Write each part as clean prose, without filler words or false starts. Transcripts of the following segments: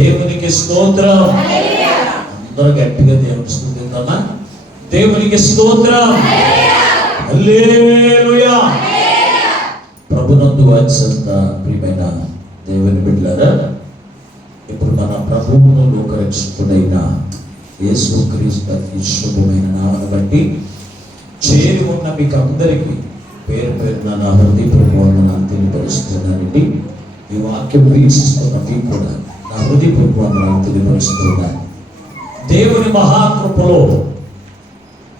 దేవునికి స్తోత్రం. అందరూ గట్టిగా దేవుని స్తుతిద్దామా? దేవునికి స్తోత్రం. హల్లెలూయా. ప్రభునందు వాత్సల్య ప్రియమైన దేవుని బిడ్డలారా, ఇప్పుడు మన ప్రభువును లోకరక్షకుడైన యేసుక్రీస్తు శుభమైన నామమును బట్టి చేరి ఉన్న మీకు అందరికీ పేరు పేరున నా హృదయపూర్వక వందనాలు తెలియపరుస్తున్నానండి. ఈ వాక్యం వీక్షిస్తున్న మీకు కూడా నా హృదయపూర్వక వందనాలు తెలియపరుస్తున్నాను. దేవుని మహాకృపలో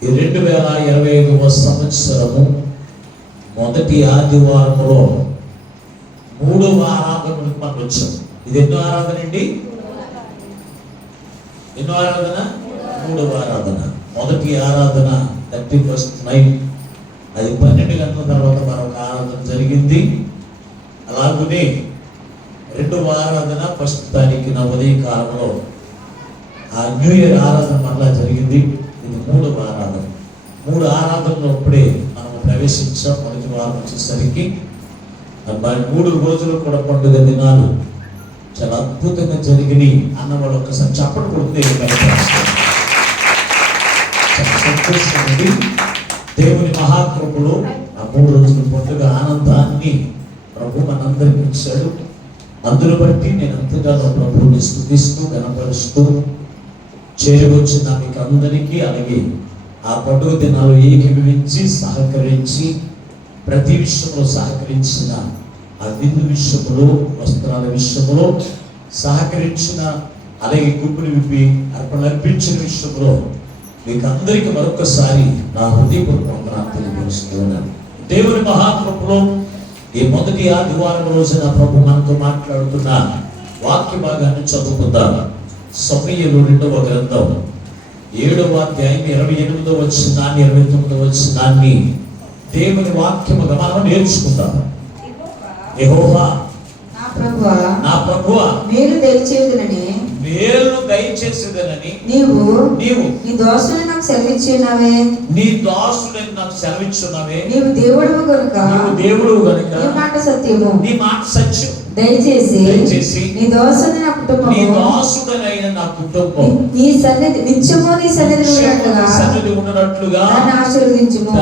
ఈ 2025వ సంవత్సరము మొదటి ఆదివారంలో 3వ ఆరాధనకు మనం వచ్చాం. ఇది ఎన్నో ఆరాధన అండి? ఎన్నో ఆరాధన? 3వ ఆరాధన. మొదటి ఆరాధన 31st నైట్, అది 12 గంటల తర్వాత మరొక ఆరాధన జరిగింది. అలాగనే 2వ ఆరాధన 1st తారీఖున ఉదయ కాలంలో ఆ న్యూ ఇయర్ ఆరాధన మరలా జరిగింది. ఇది 3వ ఆరాధన. 3 ఆరాధనలు అప్పుడే మనం ప్రవేశించాం. మొదటి వారం వచ్చేసరికి 3 రోజులు కూడా పండుగ దినాలు చాలా అద్భుతంగా జరిగినాయి అన్నవాడు ఒక్కసారి చప్పట్లు కొడితే సంతోషండి. దేవుని మహాకృపలో ఆ 3 రోజుల పండుగ ఆనందాన్ని ప్రభు మనందరికీ ఇచ్చాడు. అందును బట్టి నేను అంతగానో ప్రభువుని స్తుతిస్తూ గణపరుస్తూ చేరవచ్చిన మీకు అందరికీ, అలాగే ఆ పండుగ దినాలు ఏకీభవించి సహకరించి ప్రతి విషయంలో సహకరించిన, ఆ విందు విషయంలో, వస్త్రాల విషయంలో సహకరించిన, అలాగే గుంపులు విప్పి అర్పణ అర్పించిన విషయంలో మీకు అందరికీ మరొకసారి నా హృదయపూర్వక వందనాలు తెలియజేస్తున్నాను. దేవుని మహాకృపలో ఈ మొదటి ఆదివారం రోజున ప్రభు మనతో మాట్లాడుతున్న వాక్య భాగాన్ని చదువుకుందాం. సమూయేలు 2వ గ్రంథం 7వ అధ్యాయం 28వ వచనాన్ని 29వ వచనాన్ని దేవుని వాక్యముగా మనం నేర్చుకుందాం. యెహోవా నా ప్రభువా మేలు దయచేసేదనని నీవు నీ దాసుని నాకు సెలవిచ్చున్నావే. నీవు దేవుడవు గనుక నీ మాట సత్యము, నీ మాట సత్యం. దయచేసి నీ దాసుని నా కుటుంబము, నా కుటుంబం నీ సన్నిధి నిత్యము నీ సన్నిధిలో ఉన్నట్లుగా నన్ను ఆశీర్వదించుము.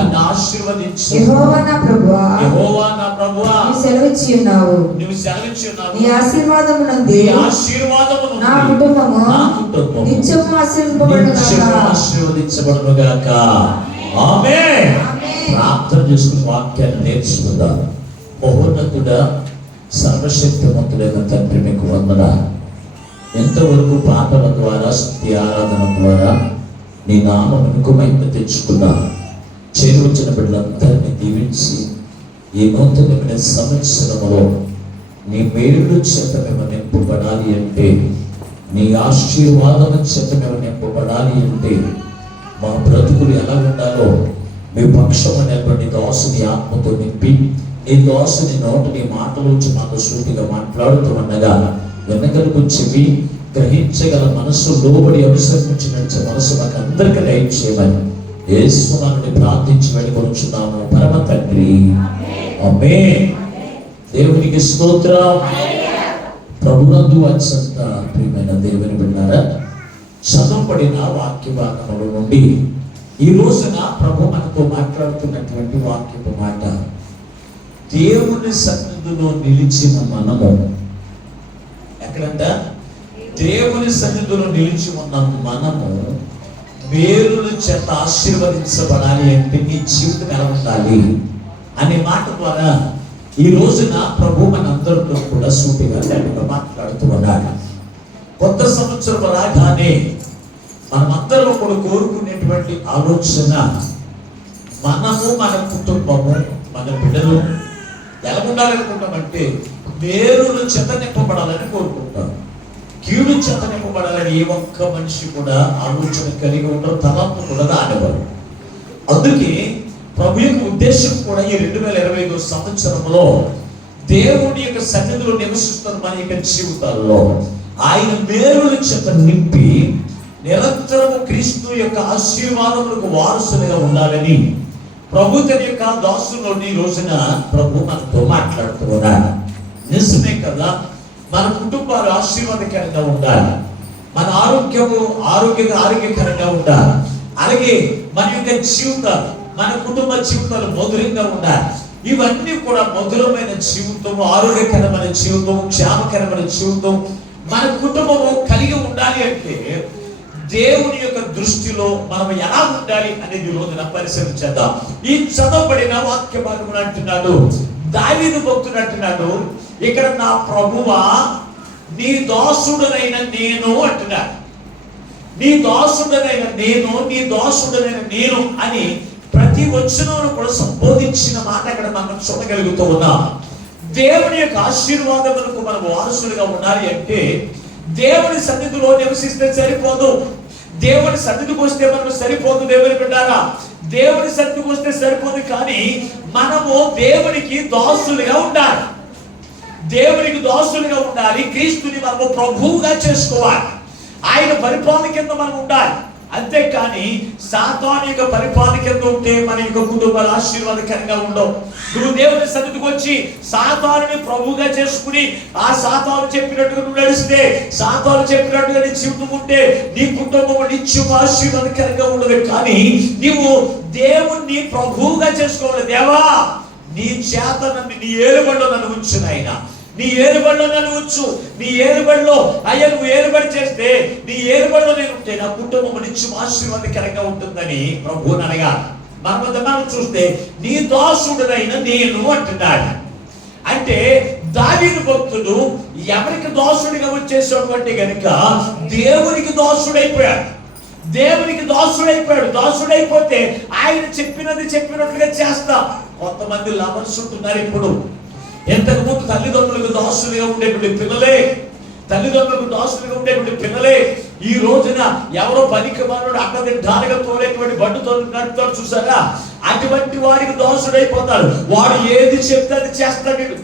యెహోవా నా ప్రభువా నీవు సెలవిచ్చున్నావు. నీ ఆశీర్వాదము నంది నా కుటుంబము నిత్యము ఆశీర్వదించబడును గాక. ఆమేన్. ప్రార్థన చేసుకుని వాక్యాన్ని నేర్చుకుందాం. మహోన్నతుడా, సర్వశక్తిమంతుడైన తండ్రి, మీకు వందనాలు. ఎంతవరకు పాటల ద్వారా, స్తుతి ఆరాధన ద్వారా నీ నామమునకు మహిమ తెచ్చుకున్నా. చేరువచ్చిన బిడ్డలందరినీ దీవించి ఈ నూతనమైన సంవత్సరములో నీ మేలు చేత మేము నింపబడాలి అంటే, నీ ఆశీర్వాదం చేత మేము నింపబడాలి అంటే, మా బ్రతుకులు ఎలా ఉండాలో మీ పక్షమైనటువంటి దాసుని ఆత్మతో నింపి, నీ దాసుని నోటి నీ మాటలోంచి మాతో సూటిగా మాట్లాడుతూ ఉండగా వెనకలకు చెవి, గ్రహించగల మనసు, లోబడి అనుసరించిన మనసు మాకు అందరికీ దయచేయమని యేసునామమున ప్రార్థించి వేడుకొనుచున్నాము పరమ తండ్రి. ఆమేన్. దేవునికి స్తోత్రం. ప్రభునందు వాత్సల్య ప్రియమైన దేవుని బిడ్డలారా, చదవబడిన వాక్య భాగముల నుండి ఈ రోజున ప్రభు మనతో మాట్లాడుతున్నటువంటి వాక్యపు మాట, దేవుని సన్నిధిలో నిలిచిన మనము. ఎక్కడంట? దేవుని సన్నిధిలో నిలిచి ఉన్న మనము మేలుల చేత ఆశీర్వదించబడాలి అంటే నీ జీవితం ఎలా ఉండాలి అనే మాట ద్వారా ఈ రోజున ప్రభు మనందరితో కూడా సూటిగా గట్టిగా మాట్లాడుతూ ఉన్నాడు. కొత్త సంవత్సరం రాగానే మనమందరం కూడా కోరుకునేటువంటి ఆలోచన, మనము, మన కుటుంబము, మన బిడ్డలు ఎలా ఉండాలనుకుంటామంటే మేలుల చేత నింపబడాలని కోరుకుంటాం. కీడు చేత నింపబడాలని ఏ ఒక్క మనిషి కూడా ఆలోచన కలిగి ఉండరు, తలంపు కూడా రానివ్వరు. అందుకే ప్రభు యొక్క ఉద్దేశం కూడా ఈ 2025 సంవత్సరంలో దేవుని యొక్క సన్నిధిలో నివసిస్తున్న మన యొక్క జీవితాల్లో ఆయన మేలుల చేత నింపి నిరంతరము క్రీస్తు యొక్క ఆశీర్వాదములకు వారసులుగా ఉండాలని ప్రభు తన యొక్క దాసుల్లో ఈ రోజున ప్రభు మనతో మాట్లాడుతూ ఉన్నాడు. నిజమే కదా, మన కుటుంబాలు ఆశీర్వాదకరంగా ఉండాలి, మన ఆరోగ్యకరంగా ఉండాలి. అలాగే మన యొక్క జీవితాలు, మన కుటుంబ జీవితాలు మధురంగా ఉండాలి. ఇవన్నీ కూడా మధురమైన జీవితము, ఆరోగ్యకరమైన జీవితం, క్షేమకరమైన జీవితం మన కుటుంబము కలిగి ఉండాలి అంటే దేవుని యొక్క దృష్టిలో మనం ఎలా ఉండాలి అనేది రోజున పరిశీలించేద్దాం. ఈ చదవబడిన వాక్య భాగమును అంటున్నాడు, దావీదు భక్తుడు అంటున్నాడు, ఇక్కడ నా ప్రభువా నీ దాసుడనైన నేను అంటున్నాడు. నీ దాసుడనైన నేను, నీ దాసుడనైన నేను అని ప్రతి వచనంలో కూడా సంబోధించిన మాట అక్కడ మనం చూడగలుగుతూ ఉన్నాం. దేవుని యొక్క ఆశీర్వాదములకు మనం వారసులుగా ఉండాలి అంటే దేవుని సన్నిధిలో నివసిస్తే సరిపోదు, దేవుని సన్నిధికి వస్తే మనకు సరిపోదు. దేవుని బిడ్డారా, దేవుని సన్నిధికి వస్తే సరిపోదు, కానీ మనము దేవునికి దాసులుగా ఉండాలి. దేవునికి దాసులుగా ఉండాలి. క్రీస్తుని మనము ప్రభువుగా చేసుకోవాలి. ఆయన పరిపాలన కింద మనం ఉండాలి. అంతేకాని సాతాను యొక్క పరిపాలన కింద ఉంటే మన యొక్క కుటుంబాలు ఆశీర్వాదకరంగా ఉండవు. నువ్వు దేవుని సన్నిధికి వచ్చి సాతానుని ప్రభువుగా చేసుకుని ఆ సాతాను చెప్పినట్టుగా నువ్వు నడిస్తే, సాతాను చెప్పినట్టుగా నీ జీవితం ఉంటే నీ కుటుంబం నిత్యం ఆశీర్వాదకరంగా ఉండదు. కానీ నీవు దేవుణ్ణి ప్రభువుగా చేసుకోవాలి. దేవా నీ చేత నన్ను, నీ ఏలుబడిలో నన్ను ఉంచు నాయనా, నీ ఏలుబడిలో నన్ను ఉంచు. నీ ఏలుబడిలో అయ్యా నువ్వు ఏలుబడి చేస్తే, నీ ఏలుబడిలో నేను ఉంటే నా కుటుంబం నిత్యం ఆశీర్వాదకరంగా ఉంటుందని ప్రభువుని అనగా మనం చూస్తే నీ దాసుడనైన నేను అంటున్నాడు. అంటే దావీదు భక్తుడు ఎవరికి దాసుడిగా వచ్చేసినటువంటి కనుక దేవునికి దాసుడైపోయాడు. దేవునికి దాసుడైపోయాడు. దాసుడైపోతే ఆయన చెప్పినట్లుగా చేస్తా. కొంతమంది లవర్స్ ఉంటున్నారు. ఇప్పుడు ఎంతకు ముందు తల్లిదండ్రులకు దాసులుగా ఉండేటువంటి పిల్లలే, తల్లిదండ్రులకు దాసులుగా ఉండేటువంటి పిల్లలే ఈ రోజున ఎవరో పనికి మనోడు అడ్డదిడ్డాలుగా తోలేటువంటి బండుతో నడుపుతాడు చూసారా, అటువంటి వారికి దాసుడైపోతాడు. వాడు ఏది చెప్తే అది చేస్తాడు.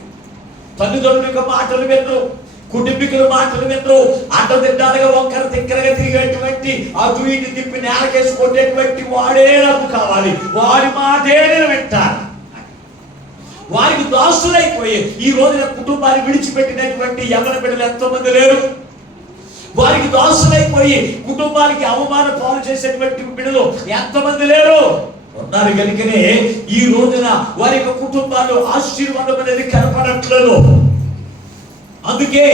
తల్లిదండ్రుల యొక్క మాటలు వినరు, కుటుంబీకుల మాటలు వినరు, అడ్డదిడ్డాలుగా వంకర తిక్కరగా తిరిగేటువంటి అటు ఇటు తిప్పి నేలకేసి కొట్టేటువంటి వాడే నాకు కావాలి, వాడి మాటే నేను వింటాను. వారికి దాసులైపోయి ఈ రోజున కుటుంబాన్ని విడిచిపెట్టినటువంటి యవ్వన బిడ్డలు ఎంతో మంది లేరు. వారికి దాసులైపోయి కుటుంబానికి అవమాన పాలు చేసేటువంటి బిడ్డలు ఎంతమంది లేరు. ఉన్నారు కనుకనే ఈ రోజున వారి యొక్క కుటుంబాలు ఆశీర్వాదం అనేది కనపడట్లేదు. అందుకే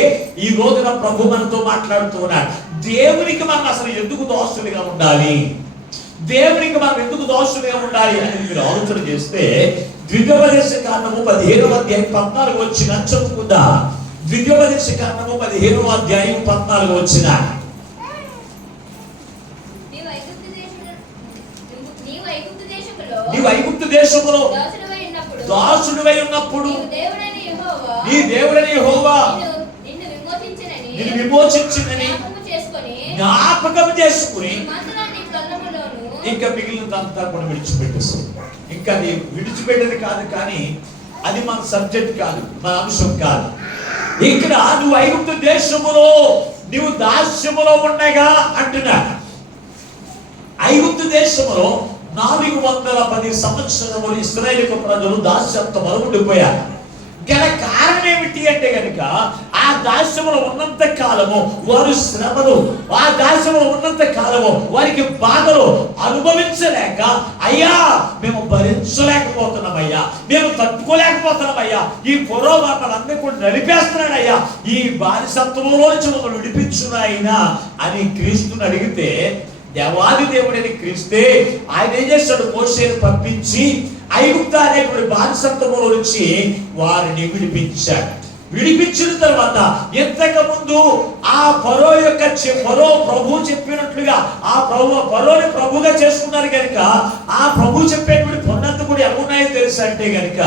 ఈ రోజున ప్రభు మనతో మాట్లాడుతూ ఉన్నాడు. దేవునికి మనం అసలు ఎందుకు దాసులుగా ఉండాలి, దేవునికి మనం ఎందుకు దాసులుగా ఉండాలి అని మీరు ఆలోచన చేస్తే ద్వితీయోపదేశ కాండము 15వ అధ్యాయం 14 వచ్చిన చదువుకుందా. ద్వితీయోపదేశ కాండము 15వ అధ్యాయం 14 వచ్చిన నీ ఐగుప్తు దేశములో దాసుడివై ఉన్నప్పుడు నీ దేవుడైన యెహోవా నిన్ను విమోచించినని జ్ఞాపకం చేసుకుని ఇంకా మిగిలినంతా కూడా విడిచిపెట్టేస్తాం. ఇంకా అది విడిచిపెట్టేది కాదు, కానీ అది మన సబ్జెక్ట్ కాదు, మన అంశం కాదు. ఇక్కడ నువ్వు ఐగుప్తు దేశములో నువ్వు దాస్యములో ఉండగా అంటున్నా. ఐగుప్తు దేశములో 410 సంవత్సరములు ఇశ్రాయేలు ప్రజలు దాస్యత్వంలో ఉండిపోయారు. గల కారణం ఏమిటి అంటే కనుక ఆ దాస్యములో ఉన్నంత కాలము వారు శ్రమలు, ఆ దాస్యములో ఉన్నంత కాలము వారికి బాధలు అనుభవించలేక, అయ్యా మేము భరించలేకపోతున్నామయ్యా, మేము తట్టుకోలేకపోతున్నామయ్యా, ఈ ఫరో వాళ్ళందరూ కూడా నడిపేస్తున్నాడు అయ్యా, ఈ బానిసత్వంలో నుంచి విడిపించున్నాయినా అని క్రీస్తుని అడిగితే, దేవాది దేవుడని క్రీస్తే ఆయన ఏం చేస్తాడు, మోషేను పంపించి ఐగుప్తు అనేటువంటి బానిసత్వంలో నుంచి వారిని విడిపించాడు. విడిపించిన తర్వాత ఇంతకు ముందు ఆ ఫరో ప్రభు చెప్పినట్లుగా ఆ ఫరోని ప్రభుగా చేసుకున్నారు కనుక ఆ ప్రభు చెప్పేటువంటి పనులంతా కూడా ఎలా ఉన్నాయో తెలుసు అంటే కనుక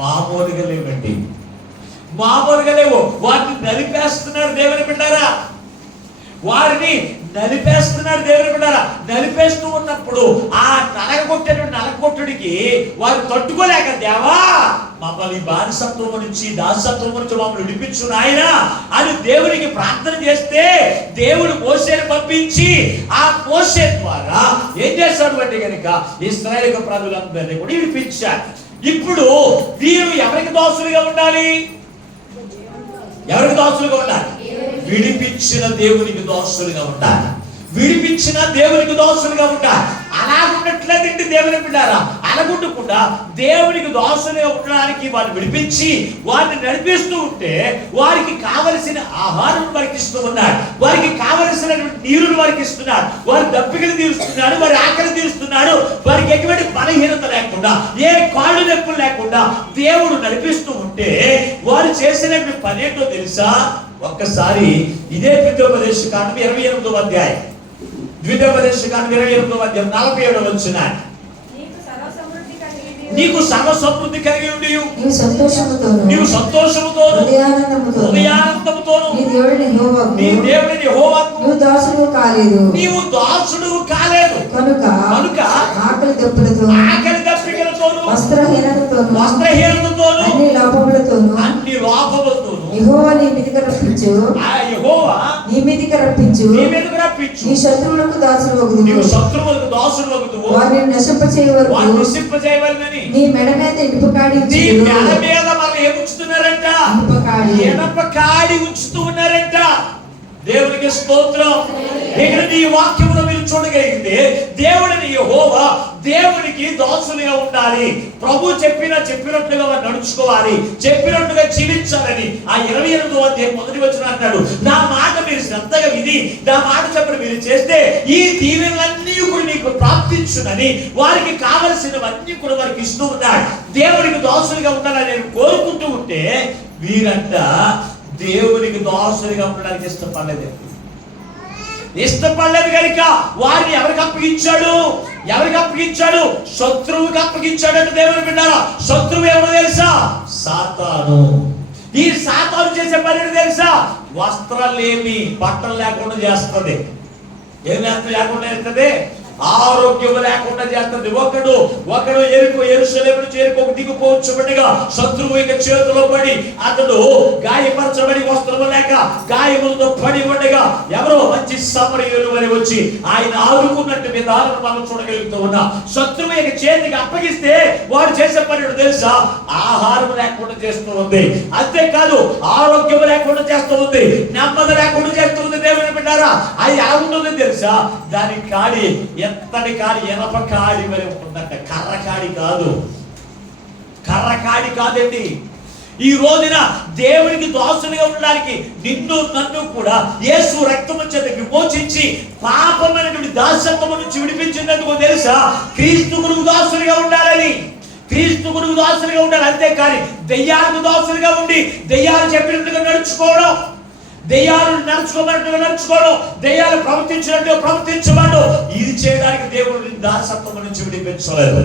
మామూలుగా లేవండి, మామూలుగా లేవు. వాటిని నలిపేస్తున్నాడు దేవుని బిడ్డారా, వారిని నలిపేస్తున్నాడు దేవుని బిడ్డారా. నలిపేస్తూ ఉన్నప్పుడు ఆ నలగొట్టుడికి వారు తట్టుకోలేక, దేవా మమ్మల్ని బానిసత్వం నుంచి దాసత్వం నుంచి మమ్మల్ని విడిపించు నాయనా అని దేవునికి ప్రార్థన చేస్తే దేవుడు మోషేను పంపించి ఆ మోషే ద్వారా ఏం చేస్తాడు అంటే కనుక ఇశ్రాయేలు ప్రజలందరినీ కూడా విడిపించాడు. ఇప్పుడు వీరు ఎవరికి దోషులుగా ఉండాలి, ఎవరికి దాసులుగా ఉండాలి? విడిపించిన దేవునికి దాసులుగా ఉండాలి. విడిపించిన దేవునికి దాసులుగా ఉండాలి. అలాగున్నట్లేదండి దేవుని బిడ్డారా. అలాగుండకుండా దేవునికి దాసులుగా ఉండడానికి వారిని విడిపించి వారిని నడిపిస్తూ ఉంటే వారికి కావలసిన ఆహారం వారికి ఇస్తూ ఉన్నాడు, వారికి కావలసిన నీరును వారికి ఇస్తున్నాడు, వారి దప్పికలు తీరుస్తున్నాడు, వారి ఆకలి తీరుస్తున్నాడు. వారికి ఎటువంటి బలహీనత లేకుండా, ఏ కాళ్ళు నొప్పులు లేకుండా దేవుడు నడిపిస్తూ ఉంటే వారు చేసినటువంటి పనేంటో తెలుసా? ఒక్కసారి ఇదే ద్వితీయోపదేశకాండం 28వ అధ్యాయం, ద్వితీయోపదేశకాండం 28వ అధ్యాయం 47వ వచనం. నీకు సర్వ సమృద్ధి కలిగి ఉండి నీవు సంతోషముతోను హృదయానందముతోను నీ దేవుడిని యెహోవాకు నీవు దాసుడు కాలేదు కనుక ఆకలి దప్పికలతోను వస్త్రహీనతతోను అన్ని లోపములతోను యెహోవా నీ మీదికి రప్పించు నీ శత్రువులకు దాసులగుదువు వారిని నశింపచేయవలెనని నీ మెడ మీద ఇనుపకాడి ఉంచుతూ ఉన్నారంట. దేవునికి స్తోత్రం. ఇక్కడ ఈ వాక్యములో మీరు చూడగలిగితే దేవుడిని యెహోవా దేవునికి దాసులుగా ఉండాలి. ప్రభు చెప్పినట్లుగా వారు నడుచుకోవాలి, చెప్పినట్టుగా జీవించాలని. ఆ 28వ అధ్యాయం 1వ వచనం అన్నాడు, నా మాట మీరు శ్రద్ధగా విని నా మాట చెప్పిన మీరు చేస్తే ఈ దీవెనలన్నీ కూడా నీకు ప్రాప్తించునని వారికి కావలసినవన్నీ కూడా వారికి ఇస్తూ ఉన్నాడు. దేవునికి దాసులుగా ఉండాలని నేను కోరుకుంటూ ఉంటే వీరంట దేవునికి దాసులుగా ఉండడానికి ఇష్టపడలేదు కనుక వారిని ఎవరికి అప్పగించాడు? శత్రువుకి అప్పగించాడు. అంటే దేవుని బిడ్డారా, శత్రువు ఎవరు తెలుసా? సాతాను. ఈ సాతాను చేసే పని తెలుసా? వస్త్రాలేమి బట్టలు లేకుండా చేస్తుంది. ఏం లేకుండా చేస్తుంది? ఆరోగ్యం లేకుండా చేస్తుంది. ఒకడు యెరూషలేమును చేరుకోక దిగిపోవచ్చుబడిగా శత్రువు ఇక చేతిలో పడి అతడు గాయపరచబడి వస్త్రము లేక గాయములతో పడి ఉండగా ఎవరో మంచి సమరయులు అని వచ్చి ఆయన ఆదుకున్నట్టు విధానం మనం చూడగలుగుతూ ఉన్నా. శత్రువు ఇక చేతికి అప్పగిస్తే వాడు చేసే పని తెలుసా? ఆహారం లేకుండా చేస్తూ ఉంది. అంతేకాదు ఆరోగ్యం లేకుండా చేస్తూ ఉంది, నెమ్మది లేకుండా చేస్తుంది. దేవుని బిడ్డారా, అది ఎలా ఉంటుందో తెలుసా? దాని కాడి ఎత్తడి కాడి, ఎనప కాడి మరి ఉంటుందంట. కర్రకాడి కాదండి. ఈ రోజున దేవునికి దాసులుగా ఉండడానికి నిన్ను నన్ను కూడా యేసు రక్తము చేత విమోచించి పాపమైనటువంటి దాసత్వము నుంచి విడిపించినందుకు తెలుసా? క్రీస్తుకు దాసులుగా ఉండాలని. క్రీస్తుకు దాసులుగా ఉండాలి. అంతేకాని దెయ్యాలకు దాసులుగా ఉండి దెయ్యాలు చెప్పినట్టుగా నడుచుకోవడం, దెయ్యాలు నడుచుకోవడం, దెయ్యాలు ప్రవర్తించబడు, ఇది చేయడానికి దేవుడు దాసత్వం నుంచి విడిపించలేదు.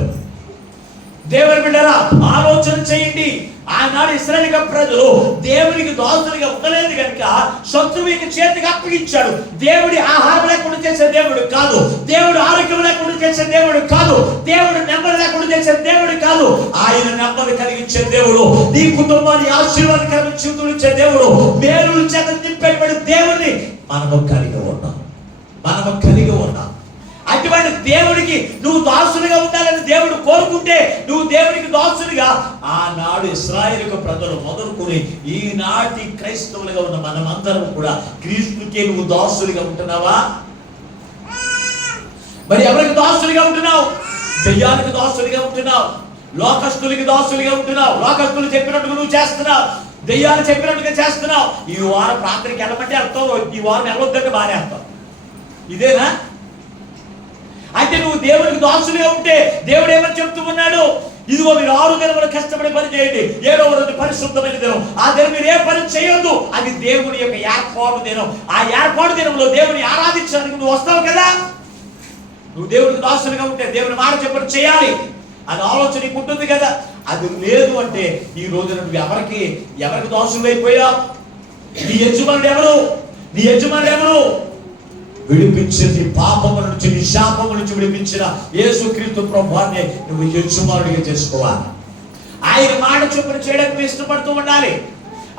దేవుని బిడ్డరా, ఆలోచన చేయండి. ఆనాడు ఇశ్రాయేలు ప్రజలు దేవునికి దాసులుగా ఉండలేదు కనుక శత్రువుకి చేతికి అప్పగించాడు. దేవుడి ఆహారం లేకుండా చేసే దేవుడు కాదు, దేవుడు ఆరోగ్యం లేకుండా చేసే దేవుడు కాదు, దేవుడు నెమ్మది లేకుండా చేసే దేవుడు కాదు. ఆయన నెమ్మది కలిగించే దేవుడు, నీ కుటుంబాన్ని ఆశీర్వాదకరమైన జీవితం ఇచ్చే దేవుడు, మేలుల చేత నింపేటువంటి దేవుడిని మనము కలిగి ఉన్నాం. అటువంటి దేవుడికి నువ్వు దాసులుగా ఉండాలని దేవుడు కోరుకుంటే నువ్వు దేవునికి దాసులుగా, ఆనాడు ఇశ్రాయేలు ప్రజలు మొదలుకొని ఈనాటి క్రైస్తవులుగా ఉన్న మనమందరం కూడా క్రీస్తుకే నువ్వు దాసులుగా ఉంటున్నావా? మరి ఎవరికి దాసులుగా ఉంటున్నావు? దెయ్యానికి దాసులుగా ఉంటున్నావు, లోకస్తులకి దాసులుగా ఉంటున్నావు. లోకస్తులు చెప్పినట్టుగా నువ్వు చేస్తున్నావు, దెయ్యాలు చెప్పినట్టుగా చేస్తున్నావు. ఈ వారం రాత్రికి వెళ్ళమంటే అర్థం, ఈ వారం వెళ్ళొద్దంటే బాగానే అర్థం. ఇదేనా? అయితే నువ్వు దేవుడికి దాసులుగా ఉంటే దేవుడు ఏమని చెప్తూ ఉన్నాడు? ఇదిగో మీరు 6 దినములు కష్టపడి పని చేయండి, 7వ రోజు పరిశుద్ధమైన దినం. ఆ దినం మీరు ఏ పని చేయొద్దు, అది దేవుని యొక్క ఏర్పాటు దినం. ఆ ఏర్పాటు దినంలో దేవుని ఆరాధించడానికి నువ్వు వస్తావు కదా. నువ్వు దేవుడికి దాసులుగా ఉంటే దేవుని మాట చెప్పని చేయాలి అది ఆలోచన నీకు ఉంటుంది కదా. అది లేదు అంటే ఈ రోజు నువ్వు ఎవరికి దాసులు అయిపోయావు? నీ యజమానుడు ఎవరు? విడిపించింది పాపము నుంచి, నీ శాపము నుంచి విడిపించిన యేసుక్రీస్తు ప్రభువాన్ని నువ్వు యజమానుడిగా చేసుకోవాలి. ఆయన మాట చొప్పున చేయడానికి ఇష్టపడుతూ ఉండాలి.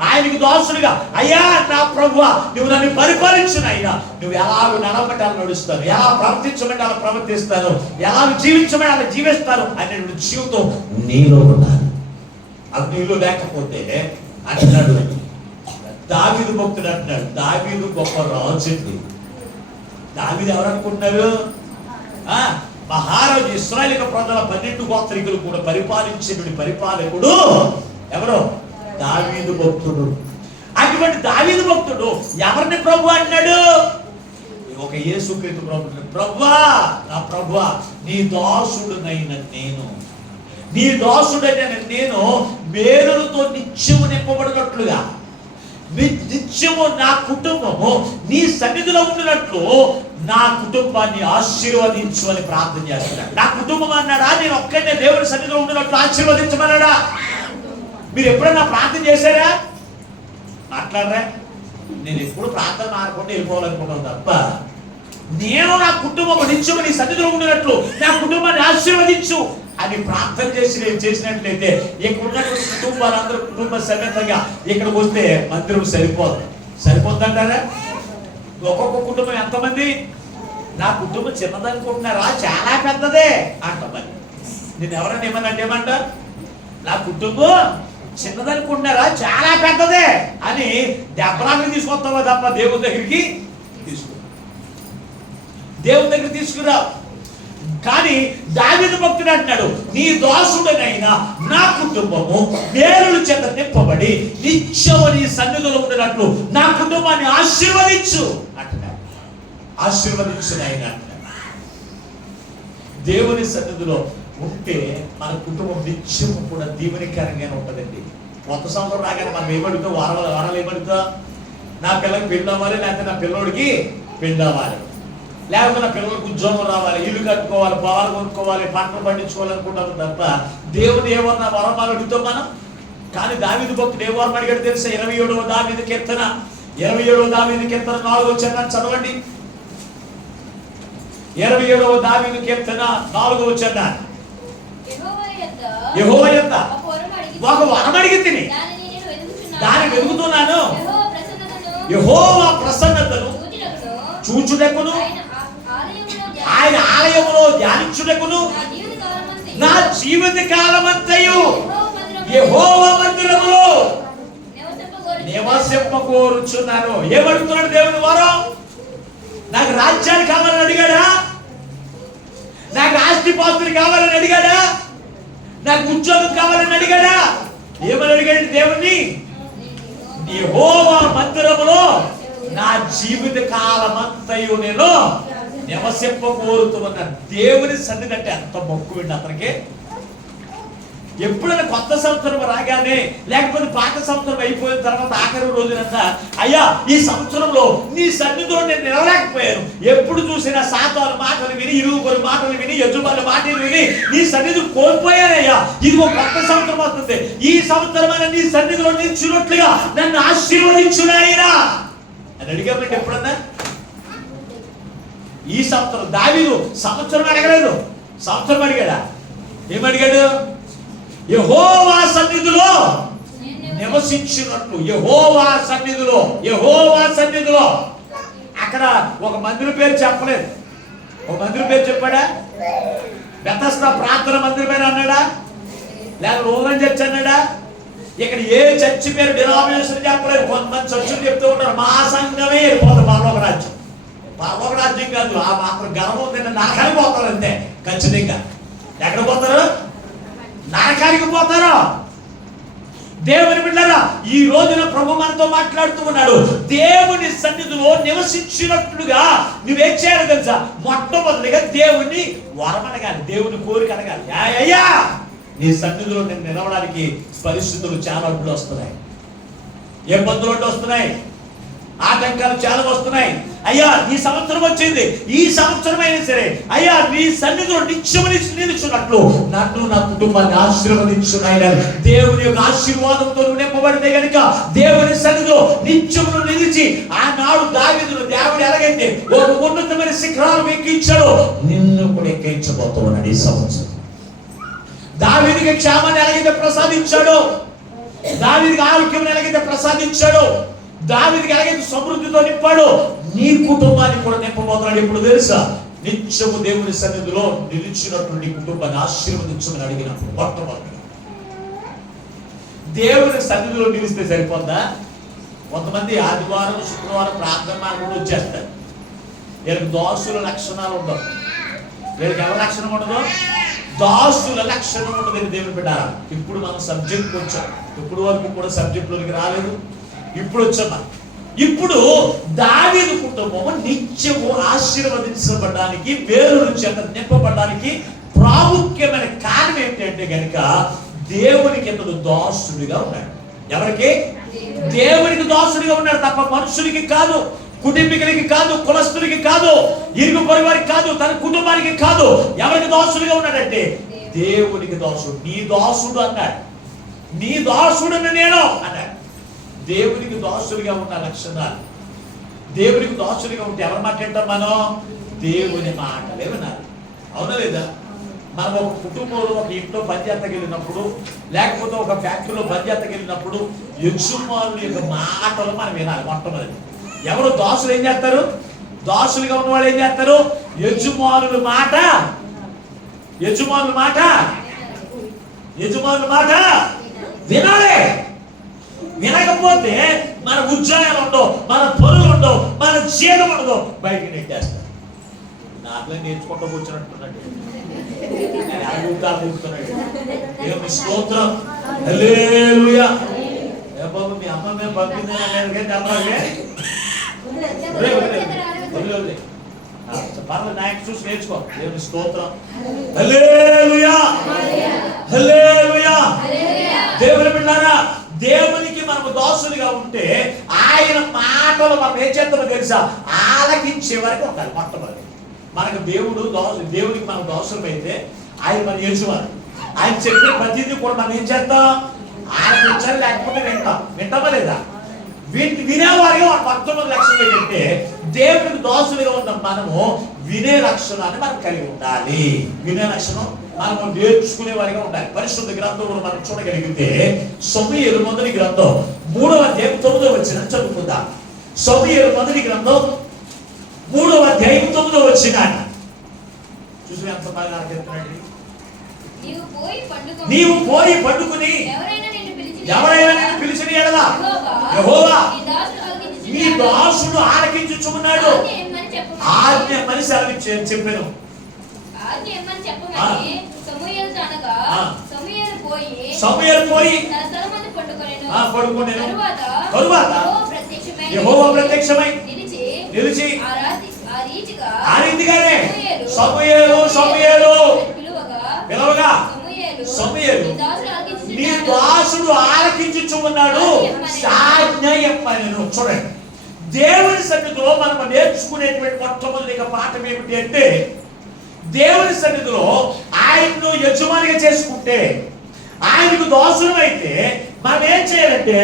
ఆయనకు దాసుడుగా, అయ్యా నా ప్రభువా నువ్వు నన్ను పరిపాలించును, అయినా నువ్వు ఎలాగ నడవటాలు నడుస్తాను, ఎలా ప్రవర్తించమంటే అలా ప్రవర్తిస్తాను, ఎలా జీవించమని అలా జీవిస్తాను అనేటువంటి జీవితం నీలో ఉండాలి. అది నీలో లేకపోతే అంటున్నాడు దావీదు భక్తుడు అంటున్నాడు. దావీదు గొప్ప రాజు. దావీదు ఎవరు అనుకుంటున్నారు? మహారాజు. ఇశ్రాయేలు ప్రజల 12 గోత్రికులు కూడా పరిపాలించిన పరిపాలకుడు ఎవరు? దావీదు భక్తుడు. అటువంటి దావీదు భక్తుడు ఎవరిని ప్రభు అన్నాడు? ఒక యేసుక్రీస్తు ప్రభువుని. ప్రభువా, నా ప్రభువా, నీ దాసుడునైన నేను, నీ దాసుడైన నేను మేలులతో నిత్యము నింపబడినట్లుగా, నిత్యము నా కుటుంబము నీ సన్నిధిలో ఉండినట్లు నా కుటుంబాన్ని ఆశీర్వదించు అని ప్రార్థన చేస్తున్నాడు. నా కుటుంబం అన్నాడా? నేను ఒక్కనే దేవుని సన్నిధిలో ఉండినట్లు ఆశీర్వదించమన్నాడా? మీరు ఎప్పుడైనా ప్రార్థన చేశారా? మాట్లాడరా? నేను ఎప్పుడు ప్రార్థన మారకుండా వెళ్ళిపోవాలనుకున్నాను తప్ప, నేను నా కుటుంబం నిత్యము నీ సన్నిధిలో ఉండినట్లు నా కుటుంబాన్ని ఆశీర్వదించు అని ప్రార్థన చేసినట్లయితే ఇక్కడ ఉన్నటువంటి కుటుంబాలందరూ కుటుంబ సమేతంగా ఇక్కడికి వస్తే మందిరం సరిపోతుందంటారా? ఒక్కొక్క కుటుంబం ఎంతమంది? నా కుటుంబం చిన్నదనుకుంటున్నారా? చాలా పెద్దదే అంటమని. నేను ఎవరైనా ఏమన్నా ఏమంట? నా కుటుంబం చిన్నదనుకుంటున్నారా? చాలా పెద్దదే అని దెబ్బలాగా తీసుకొస్తావా తప్ప దేవుని దగ్గరికి తీసుకురా. కానీ దావీదు భక్తుడు అంటున్నాడు, నీ దాసుడనైనా నా కుటుంబము మేలుల చేత నింపబడి నిత్యము నీ సన్నిధిలో ఉండినట్లు నా కుటుంబాన్ని ఆశీర్వదించు అంటున్నాడు. ఆశీర్వదించు నాయనా అంటున్నాడు. దేవుని సన్నిధిలో ఉంటే మన కుటుంబం నిత్యము కూడా దీవెనకరంగానే ఉంటుందండి. కొత్త సంవత్సరం రాగానే మనం ఏమడుగుతాం? వారాలు ఏమడుగుతాం? నా పిల్లకి పెళ్ళి అవ్వాలి, లేకపోతే నా పిల్లోడికి పెళ్ళి అవ్వాలి, లేకపోతే నా పిల్లలకు ఉద్యోగం రావాలి, ఇల్లు కట్టుకోవాలి, పొలాలు కొనుక్కోవాలి, పంటలు పండించుకోవాలనుకుంటాం తప్ప దేవుడు ఏమన్నా వరమాలు అడుగుతాం మనం. కానీ దావీదు భక్తుడు ఏ వరం అడిగాడు తెలుసా? 27వ దావీదు కీర్తన 4వ వచనం చదవండి. 27వ దావీదు కీర్తన 4వ వచనం. యెహోవా యొద్ద ఒక వరం అడిగి తిని దాన్ని వెతుకుతున్నాను. యెహోవా ప్రసన్నతను చూచుటకును ఆయన ఆలయములో ధ్యానించుటకును నా జీవిత కాలమంతయు యెహోవా మందిరములో నివసింపకోరుచున్నాను. ఏమడుగుతున్నాడు దేవుని వరం? నాకు రాజ్యాలు కావాలని అడిగాడా? నాకు ఆస్తి పాస్తులు కావాలని అడిగాడా? నాకు ఉద్యోగం కావాలని అడిగాడా? ఏమని అడిగాడు దేవుణ్ణి? యెహోవా మందిరములో నా జీవిత కాలమంతయు నేను నివసింపకోరుతున్న దేవుని సన్నిధి అంటే ఎంత మొక్కువండి అతనికి. ఎప్పుడైనా కొత్త సంవత్సరం రాగానే, లేకపోతే పాత సంవత్సరం అయిపోయిన తర్వాత ఆఖరి రోజునంతా, అయ్యా ఈ సంవత్సరంలో నీ సన్నిధిలో నేను నిలవలేకపోయాను, ఎప్పుడు చూసినా సాతాను మాటలు విని, ఇరుగురు మాటలు విని, యజమానుల మాటలు విని నీ సన్నిధి కోల్పోయానయ్యా. ఇదిగో కొత్త సంవత్సరం వస్తుంది, ఈ సంవత్సరమైన నీ సన్నిధిలో నిలిచినట్లుగా నన్ను ఆశీర్వదించునాయినా అని అడిగామంటే ఎప్పుడన్నా? ఈ సంవత్సరం దావీదు సంవత్సరం అడగలేదు, సంవత్సరం అడిగాడా? ఏమడిగాడు? యెహోవా సన్నిధిలో నివసించినట్లు. యెహోవా సన్నిధిలో. అక్కడ ఒక మందిరం పేరు చెప్పలేదు. ఒక మందిరం పేరు చెప్పాడా? బెతస్దా ప్రార్థన మందిరమేనా అన్నాడా? లేక రోమన్ చర్చ్ అన్నాడా? ఇక్కడ ఏ చర్చి పేరు డినామినేషన్ చెప్పలేదు. కొంతమంది చర్చలు చెప్తూ ఉంటారు, మా సంఘమే వెళ్ళిపోతుంది పరలోక రాజ్యం. పరలోక రాజ్యం కాదు, ఆ మాత్రం గర్వం తిన్న నరకానికి పోతారు అంతే ఖచ్చితంగా. ఎక్కడ పోతారు? నరకానికి పోతారు. దేవుని బిడ్డలారా, ఈ రోజున ప్రభు మనతో మాట్లాడుతూ ఉన్నాడు. దేవుని సన్నిధిలో నివసించినట్లుగా నువ్వేం చేయాలి తెలుసా? మొట్టమొదటిగా దేవుని వరం అడగాలి, దేవుని కోరిక అడగాలి. అయ్యా నీ సన్నిధిలో నేను నిలవడానికి పరిస్థితులు చాలా అడ్డులు వస్తున్నాయి, ఇబ్బందులు వస్తున్నాయి, ఆటంకాలు చాలా వస్తున్నాయి. అయ్యా ఈ సంవత్సరం వచ్చింది, ఈ సంవత్సరం అయినా సరే అయ్యా నీ సన్నిధిలో నిత్యము నిలుచున్నట్లు నన్ను నా కుటుంబాన్ని ఆశీర్వదించున్నాయి. దేవుని యొక్క ఆశీర్వాదంతో నింపబడితే కనుక దేవుని సన్నిధిలో నిత్యమును నిలిచి ఆనాడు దావీదును దేవుడు ఎలాగైతే ఒక ఉన్నతమైన శిఖరాలు ఎక్కించాడో నిన్ను కూడా ఎక్కించబోతున్నాడు. ఈ సంవత్సరం దావీదుకి క్షేమాన్ని ఎలాగైతే ప్రసాదించాడో, దావీదుకి ఆరోగ్యం ఎలాగైతే ప్రసాదించాడో, దావీదుకి ఎలాగైతే సమృద్ధితో నింపాడో నీ కుటుంబాన్ని కూడా నింపబోతున్నాడు. ఎప్పుడు తెలుసా? నిత్యము దేవుని సన్నిధిలో నిలిచినట్లు నీ కుటుంబాన్ని ఆశీర్వదించమని అడిగినప్పుడు. మొట్టమొదటి దేవుని సన్నిధిలో నిలిస్తే సరిపోద్దా? కొంతమంది ఆదివారం శుక్రవారం ప్రార్థన మార్గంలో వచ్చేస్తారు. వీళ్ళకి దాసుల లక్షణాలు ఉండవు. వీళ్ళకి ఎవరి లక్షణం ఉండదు? దాసుల లక్షణం ఉండదు. దేవుని బిడ్డ, ఇప్పుడు మనం సబ్జెక్ట్కి వచ్చాం. ఇప్పుడు వరకు కూడా సబ్జెక్టులోకి రాలేదు, ఇప్పుడు వచ్చామా. ఇప్పుడు దావీదు కుటుంబము నిత్యము ఆశీర్వదించబడడానికి, వేరు నుంచి అంత నింపబడడానికి ప్రాముఖ్యమైన కారణం ఏంటంటే గనుక దేవునికి ఇతడు దాసుడిగా ఉన్నాడు. ఎవరికి? దేవునికి దాసుడిగా ఉన్నాడు తప్ప మనుషులకి కాదు, కుటుంబీకులకి కాదు, కులస్తులకి కాదు, ఇరుగు పొరుగు కాదు, తన కుటుంబానికి కాదు. ఎవరికి దాసుడిగా ఉన్నాడంటే దేవునికి దాసుడు. నీ దాసుడు అన్నాడు, నీ దాసుడు నేను అన్నాడు. దేవునికి దాసుడిగా ఉన్న లక్షణాలు. దేవునికి దాసుడిగా ఉంటే ఎవరి మాట వింటాం మనం? దేవుని మాటలే వినాలి. అవునా లేదా? మనం ఒక కుటుంబంలో, ఒక ఇంట్లో పనిచేతకి వెళ్ళినప్పుడు, లేకపోతే ఒక ఫ్యాక్టరీలో పనిచేతకి వెళ్ళినప్పుడు యజమానుల యొక్క మాటలు మనం వినాలి. మొట్టమొదటి ఎవరు దాసులు ఏం చేస్తారు? దాసులుగా ఉన్న వాళ్ళు ఏం చేస్తారు? యజమానుల మాట వినాలి. వినకపోతే మన ఉద్యోగాలు ఉండవు, మన పనులు ఉండవు, మన జీతం ఉండదు, బయటికి నెట్టేస్తారు. నాకులే నేర్చుకుంటూ కూర్చున్నట్టున్నాడు. దేవుని స్తోత్రం, హల్లెలూయా. ఏ బాబు, మీ అమ్మ మేము పంపింది పర్లేదు, నాయకు చూసి నేర్చుకో. దేవుని స్తోత్రం, హల్లెలూయా, హల్లెలూయా. దేవుని బిడ్డలారా, దేవునికి మనము దాసులుగా ఉంటే ఆయన మాటలు మనం ఏం చేస్తామో తెలుసా? ఆలకించే వరకు ఉండాలి. మొట్టమొదటి మనకు దేవునికి మనం దాసులమైతే ఆయన మన యజమాని. ఆయన చెప్పిన ప్రతిదీ కూడా మనం ఏం చేస్తాం? ఆలకించాలి, లేకపోతే వింటామా లేదా? వినేవారిగా 19 లక్షణాలు ఏంటంటే దేవునికి దాసులుగా ఉన్న మనము వినే లక్షణాన్ని మనం కలిగి ఉండాలి. వినే లక్షణం మనము నేర్చుకునే వారిగా ఉండాలి. పరిశుద్ధ గ్రంథంలో మనం చూడగలిగితే సమూయేలు మొదటి గ్రంథం 3వ అధ్యాయం 9వ వచనం చదువుకుందాం. సమూయేలు మొదటి గ్రంథం 3వ అధ్యాయం 9వ వచనం చూసి ఎంత బాగా అర్థమవుతున్నాడు. నీవు పోయి పండుకుని ఎవరైనా నిన్ను పిలిచిన యెడల యెహోవా నీ దాసుడు ఆలకించుచున్నాడు, ఆజ్ఞ మనిషి చెప్పాను. సమూయేలు పోయి పడుకునేను. తరువాత యెహోవా ప్రత్యక్షమై నిలిచి ఆ రీతిగానే సమూయేలు పిలవగా సమూయేలు నీ దాసుడు ఆలకించుచున్నాడు, ఆజ్ఞ ఇమ్మనెను. చూడండి, దేవుని సన్నిధిలో మనం నేర్చుకునేటువంటి మొట్టమొదటి పాఠం ఏమిటి అంటే, దేవుని సన్నిధిలో ఆయన్ను యజమానిగా చేసుకుంటే, ఆయనకు దాసులం అయితే మనం ఏం చేయాలంటే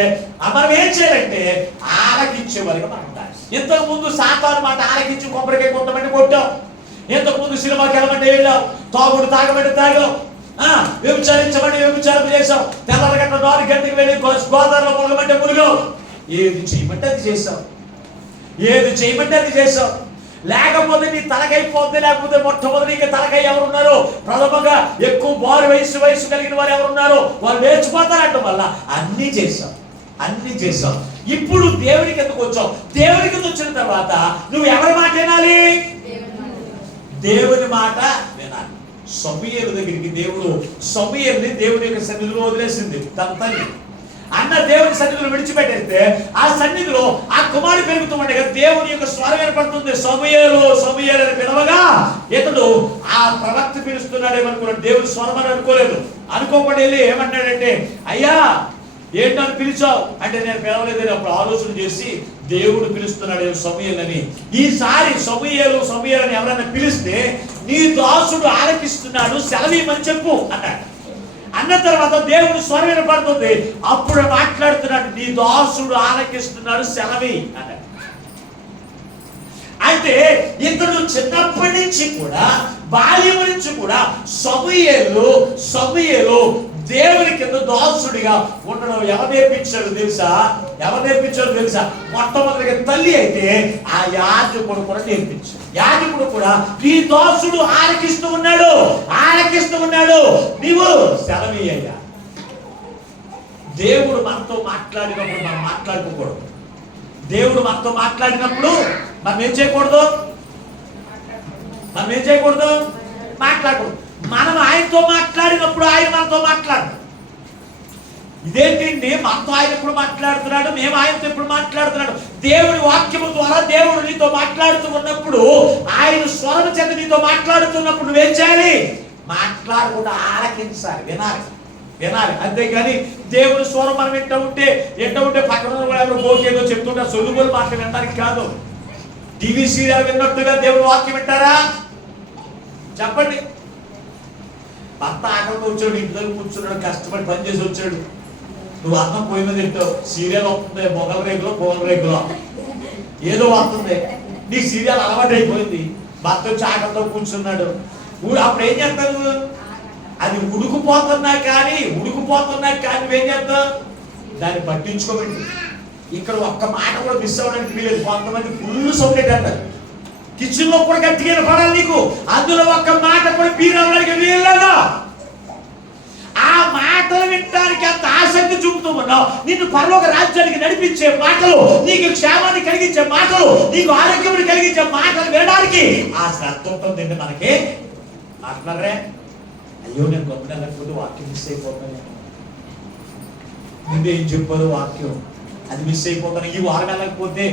ఆలకించే వరకు మనం ఉండాలి. ఇంతకు ముందు సాతాను మాట ఆలకించి కొబ్బరికాయ కొంతమంది కొట్టాం. ఇంతకు ముందు సినిమాకి వెళ్ళమంటే వెళ్ళాం, తాగమంటే తాగాం, వ్యభిచారించమంటే వ్యభిచారం చేసాం, తెల్లరగట్ల 4 గంటలకు వెళ్ళి గోదావరిలో మునగమంటే మునిగాం. ఏది చేయమంటే అది చేసాం. లేకపోతే నీ తలకైపోతే, లేకపోతే మొట్టమొదటి ఇంకా తలకై ఎవరున్నారు? ప్రథమంగా ఎక్కువ బారు వయసు కలిగిన వారు ఎవరున్నారు? వాళ్ళు లేచిపోతారంట వల్ల అన్ని చేసాం. ఇప్పుడు దేవునికి ఎందుకు వచ్చావు? దేవునికి వచ్చిన తర్వాత నువ్వు ఎవరి మాట వినాలి? దేవుని మాట వినాలి. సమూయేలు దగ్గరికి సమూయేలుని దేవుని యొక్క సన్నిధిలో వదిలేసింది తన తల్లి. అన్న దేవుని సన్నిధిలో విడిచిపెట్టేస్తే ఆ సన్నిధిలో ఆ కుమారుడు పెరుగుతూ ఉండగా దేవుని యొక్క స్వరం ఏర్పడుతుంది. సమూయేలు అని పిలవగా ఇతడు ఆ ప్రవక్త పిలుస్తున్నాడేమనుకున్నాడు. దేవుని స్వరం అని అనుకోకుండా వెళ్ళి ఏమంటాడంటే, అయ్యా ఏంటని పిలిచావు అంటే, నేను పిలవలేదని అప్పుడు ఆలోచన చేసి దేవుడు పిలుస్తున్నాడు సమూయేలు అని. ఈసారి సమూయేలు అని ఎవరైనా పిలిస్తే నీ దాసుడు ఆలకిస్తున్నాడు, సెలవీమని చెప్పు అన్నాడు. అన్న తర్వాత దేవుడు స్వరం వినపడుతుంది. అప్పుడు మాట్లాడుతున్నాడు, నీ దాసుడు ఆలకిస్తున్నాడు, సెలవి అన్నాడు. అయితే ఇతడు చిన్నప్పటి నుంచి కూడా, బాల్యం నుంచి కూడా సమూయేలు దేవుని కింద దాసుడిగా ఉండడం ఎవరు నేర్పించాడు తెలుసా? మొట్టమొదటిగా తల్లి అయితే ఆ యాజకుడు కూడా నేర్పించాడు. యాజకుడు కూడా నీ దాసుడు ఆలకిస్తూ ఉన్నాడు, నీవు సెలవీయ్యా. దేవుడు మనతో మాట్లాడినప్పుడు మనం మాట్లాడుకోకూడదు. దేవుడు మనతో మాట్లాడినప్పుడు మనం ఏం చేయకూడదు? మాట్లాడకూడదు. మనం ఆయనతో మాట్లాడినప్పుడు ఆయన మనతో మాట్లాడు. ఇదేంటండి, మనతో ఆయన ఎప్పుడు మాట్లాడుతున్నాడు, మేము ఆయనతో ఎప్పుడు మాట్లాడుతున్నాడు? దేవుడి వాక్యము ద్వారా దేవుడు నీతో మాట్లాడుతూ ఉన్నప్పుడు, ఆయన స్వరం చేత నీతో మాట్లాడుతున్నప్పుడు నువ్వేం చేయాలి? మాట్లాడకుండా ఆలకించాలి, వినాలి. అంతేగాని దేవుడి స్వరం మనం వింటూ ఉంటే పక్కన ఎవరు ఓకేదో చెప్తుంటే సొల్లుబోలు మాటలు వినడానికి కాదు. టీవీ సీరియల్ విన్నట్టుగా దేవుడి వాక్యం వింటారా? చెప్పండి. భర్త ఆకలితో వచ్చాడు, ఇంటి దగ్గర కూర్చున్నాడు, కష్టపడి పని చేసి వచ్చాడు. నువ్వు అన్నం పోయి మీద తింటావు, సీరియల్ వస్తుంది, మొగల రేకులో ఏదో వస్తుంది, నీ సీరియల్ అలవాటు అయిపోయింది. భర్త వచ్చి ఆకలితో కూర్చున్నాడు. అప్పుడు ఏం చేస్తావు? అది ఉడుకుపోతున్నా కానీ నువ్వేం చేస్తావు? దాన్ని పట్టించుకోబెట్టి ఇక్కడ ఒక్క మాట కూడా మిస్ అవ్వడానికి వీలేదు. కొంతమంది ఫుల్ సౌండ్ అంటారు, కిచెన్ లో కూడా గట్టిగా పడాలి నీకు, అందులో ఒక్క మాట కూడా పీరవడానికి వీల్లేదు. ఆ మాటలు వినడానికి అంత ఆసక్తి చూపుతూ ఉన్నావు. నిన్ను పరలోక రాజ్యానికి నడిపించే మాటలు, నీకు క్షేమాన్ని కలిగించే మాటలు, నీకు ఆరోగ్యాన్ని కలిగించే మాటలు వినడానికి ఆ శ్రద్ధ ఉంటుంది. మనకి మాట్లాడరే, అయ్యో నేను గొప్ప వెళ్ళకపోతే వాక్యం మిస్ అయిపోతాను, ముందే ఏం చెప్పారు వాక్యం, అది మిస్ అయిపోతాను. ఈ వారం వెళ్ళకపోతే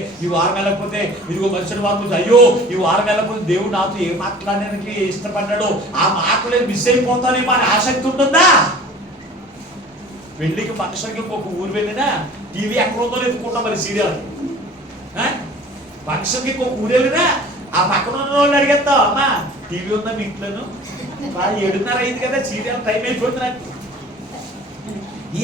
ఇదిగో మనుషుల వారు, అయ్యో ఈ వారం వెళ్ళకపోతే దేవుడు నాతో ఏం మాట్లాడడానికి ఇష్టపడ్డాడు, ఆ మాటలు మిస్ అయిపోతానేమో అని ఆసక్తి ఉంటుందా? పెళ్లికి ఫంక్షన్కి ఒక ఊరు వెళ్ళినా టీవీ ఎక్కడ ఉందో ఎత్తుకుంటాం. మరి సీరియల్ ఫంక్షన్కి ఒక ఊరు వెళ్ళినా ఆ పక్కన ఉన్న వాళ్ళు అడిగేస్తావు, అమ్మా టీవీ ఉందా మీ ఇంట్లోను? 7:30 అయింది కదా, సీరియల్ టైం అయిపోతుంది నాకు.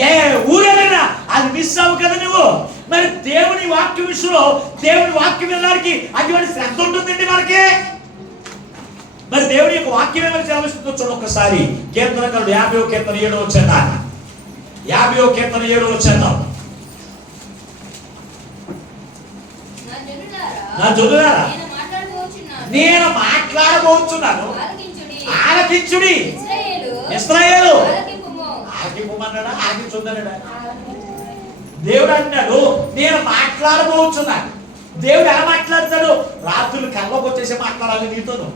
ఏ ఊరేనా అది మిస్ అవ్వు కదా నువ్వు. మరి దేవుని వాక్యం విషయంలో దేవుని వాక్యం వినడానికి అటువంటి శ్రద్ధ ఉంటుందండి మనకి. మరి దేవుని యొక్క వాక్యం ఏమైనా సెలవిస్తుందో చూడండి ఒకసారి. కీర్తనకారుడు 50వ కీర్తన 7వ వచనం. 50వ కీర్తన 7వ వచనం. నా జనులారా నేను మాట్లాడబోతున్నాను, ఆలకించుడి. ఇశ్రాయేలు ఆలకింపమన్నాడా? ఆలకించుందన్నాడా? దేవుడు అంటున్నాడు నేను మాట్లాడబోతున్నాను. దేవుడు ఎలా మాట్లాడతాడు? రాత్రులు కళ్ళకు వచ్చేసి మాట్లాడాలి నీతోను.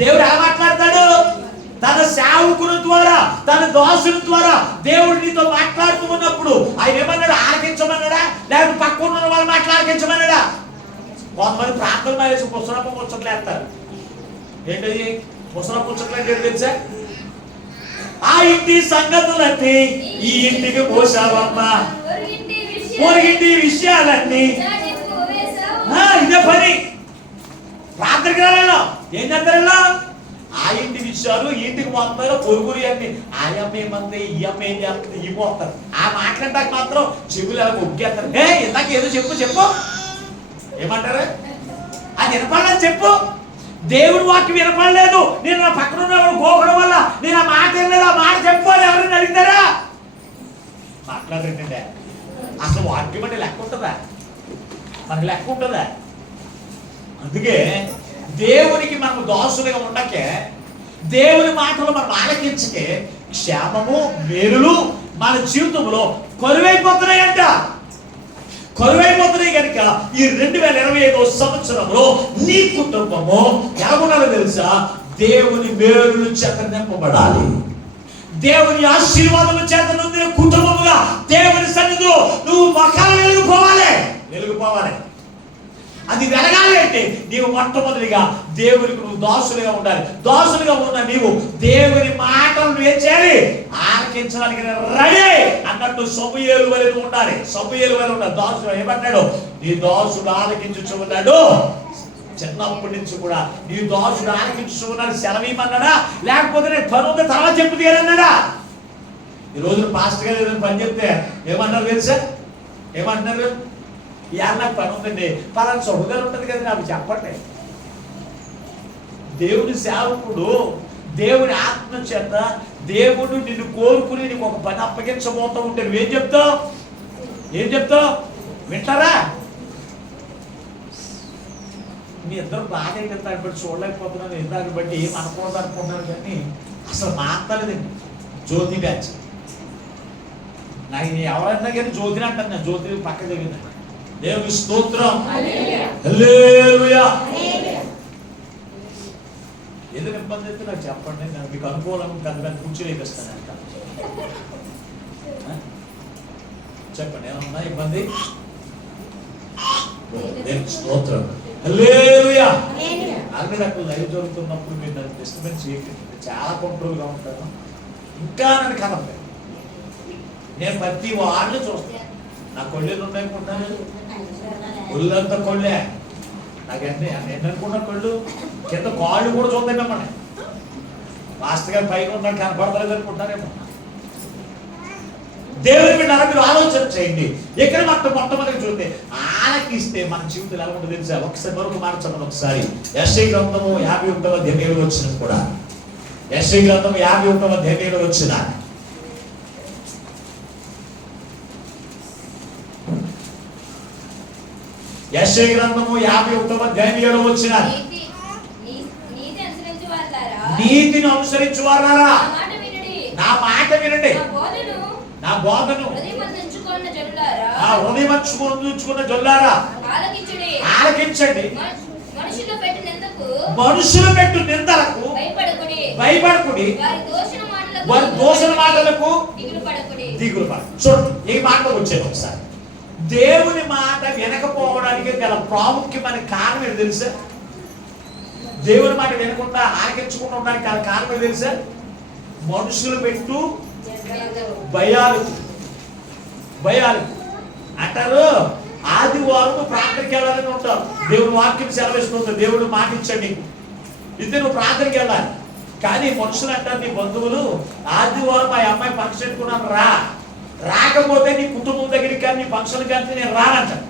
దేవుడు ఎలా మాట్లాడతాడు? తన సేవకుల ద్వారా, తన దాసుల ద్వారా దేవుడు నీతో మాట్లాడుతూ ఉన్నప్పుడు ఆయన ఏమన్నాడు? ఆలకించమన్నాడా? లేకపోతే పక్కన ఉన్న వాళ్ళు మాట్లాడకించమన్నాడా? కొంతమంది ప్రార్థన మానేసి పుస్తకం ముచ్చట్లు వేస్తారు. ఏంటది పుస్తకం ముచ్చట్లు అంటే తెలుసా? ఆ ఇంటి సంగతులన్నీ ఈ ఇంటికి పోసావమ్మా, పొరిగింటి విషయాలన్నీ. ఇదే పని. ప్రార్థనకి రాలేదా? ఏం చేస్తారా? ఆ ఇంటి విషయాలు ఈ ఇంటికి పోతారో పొరుగురి అన్ని. ఆ అమ్మ ఏమంది, ఈ అమ్మ ఏం చేస్తుంది, ఈ పోతారు. ఆ మాట్లాడటానికి మాత్రం చెవులు ఎలా ఒగ్గేస్తారు. ఇందాక ఏదో చెప్పు ఏమంటారు? అది వినపడలేదు చెప్పు. దేవుడి వాక్యం వినపడలేదు, నేను నా పక్కన ఉన్నవాడు పోకడం వల్ల నేను ఆ మాట వినలేదు, ఆ మాట చెప్పాలి. ఎవరైనా అడిగితారా? మాట్లాడరేంటండి. అసలు వాక్యం అంటే లెక్క ఉంటుందా? మనకు లెక్క ఉంటుందా? అందుకే దేవునికి మనం దాసులుగా ఉండకే, దేవుని మాటలు మనం ఆలకించకే క్షేమము మేలులు మన జీవితంలో కరువైపోతున్నాయంట. కరువైపోతున్నాయి కనుక ఈ 2025వ సంవత్సరంలో నీ కుటుంబము ఎలాగుండాలో తెలుసా? దేవుని మేలుల చేత నింపబడాలి. దేవుని ఆశీర్వాదముల చేత నొందిన కుటుంబముగా దేవుని సన్నిధిలో నువ్వు మకాలు వెలుగుపోవాలి. అది వెలగాలి అంటే నీవు మొట్టమొదటిగా దేవునికి నువ్వు దాసులుగా ఉండాలి. దాసులుగా ఉన్న నీవు దేవుని మాటలు ఏం చేయాలి? ఆలకించడానికి రెడీ అన్నట్టు సమూయేలు వలె ఉండాలి. దాసుడు ఏమంటాడు? నీ దాసుడు ఆలకించుచున్నాడు. చిన్నప్పటి నుంచి కూడా నీ దాసుడు ఆలకించుచున్నాడు. సెలవీమన్నాడా? లేకపోతే నేను పని ఉంది తర్వాత చెప్పు తీరన్నాడా? ఈ రోజున పాస్టర్ గారు ఏదైనా పని చెప్తే ఏమన్నారు తెలుసా? ఏమంటున్నారు? ఇవాళ నాకు పని ఉందండి, పలానా సహోదరు ఉంటుంది కదా నాకు చెప్పండి. దేవుని సేవకుడు దేవుని ఆత్మ చేత దేవుడు నిన్ను కోరుకుని నీకు ఒక పని అప్పగించబోతూ ఉంటే నువ్వేం చెప్తావు? వింటారా? మీ ఇద్దరు బాగా అయితే దాన్ని బట్టి చూడలేకపోతున్నాను, దాన్ని బట్టి ఏం అనకూడదు అనుకుంటున్నాను, కానీ అసలు మాట్లాడలేదండి. జ్యోతి బ్యాచ్ నాకు ఎవరన్నా కానీ జ్యోతిని అంటాను, నేను జ్యోతి పక్క జరిగింది. దేవుని స్తోత్రం. హల్లెలూయా. ఏదైనా ఇబ్బంది అయితే నాకు చెప్పండి, నేను మీకు అనుకూలం పెద్ద కూర్చోలేపిస్తాను అంట. చెప్పండి ఏమన్నా ఇబ్బంది. దేవుని స్తోత్రం. హల్లెలూయా. అన్ని రకాల లైవ్ జరుగుతున్నప్పుడు మీరు నన్ను డిస్టర్బెన్స్ చేయకండి, చాలా కంట్రోల్గా ఉంటాను. ఇంకా నన్ను కనపడలేదు, నేను ప్రతి వాళ్ళు చూస్తాను. నా కొళ్ళేలు ఉన్నాయనుకుంటాను, ఒళ్ళంతా కొళ్ళే నాకన్నీ ఏంటనుకున్నా కొళ్ళు కింద కాళ్ళు కూడా చూద్దాం మిమ్మల్ని. మాస్టర్ గారు పైన ఉన్నాడు కనపడలేదు అనుకుంటారేమో. దేవుని మీద మీరు ఆలోచన చేయండి. ఎక్కడ మొట్టమొదటి చూస్తే ఆలకిస్తే మన జీవితం ఎలా ఉంటుందో తెలుసా? ఒకసారి మరొక మాట చదవండి. ఒకసారి యెషయా గ్రంథము 51వ అధ్యాయంలో వచ్చిన కూడా, యెషయా గ్రంథం 51వ అధ్యాయంలో వచ్చిన యెషయా గ్రంథము 51వ అధ్యాయంలో వచ్చిన నీతిని అనుసరించు వారారా, నా మాట వినండి, నా బోధను హృదయమంచుకున్న జొల్లారా ఆలకించండి. మనుషులు పెట్టు నిందలకు భయపడకుడి, వారి దోషణ మాటలకు దిగులు పడ. చూడండి, ఈ మాటకు వచ్చేది ఒకసారి. దేవుని మాట వినకపోవడానికి గల ప్రాముఖ్యమైన కారణం ఏంటి తెలుసా? దేవుని మాట వినకుండా ఆలకించకుండా ఉండడానికి గల కారణం ఏంటి తెలుసా? మనుషులు పెట్టు భయాలు అంటారు. ఆదివారం ప్రార్థనకి వెళ్ళాలని ఉంటారు, దేవుని వాక్యం సెలవిస్తుంది, దేవుడు మాట ఇచ్చాడు నీకు, ఇది నువ్వు ప్రార్థనకి వెళ్ళాలి. కానీ మనుషులు అంటారు, నీ బంధువులు ఆదివారం మా అమ్మాయి ఫంక్షన్ పెట్టుకున్నాను రాకపోతే నీ కుటుంబం దగ్గరికి కానీ నీ ఫంక్షన్ కానీ నేను రానంటాను.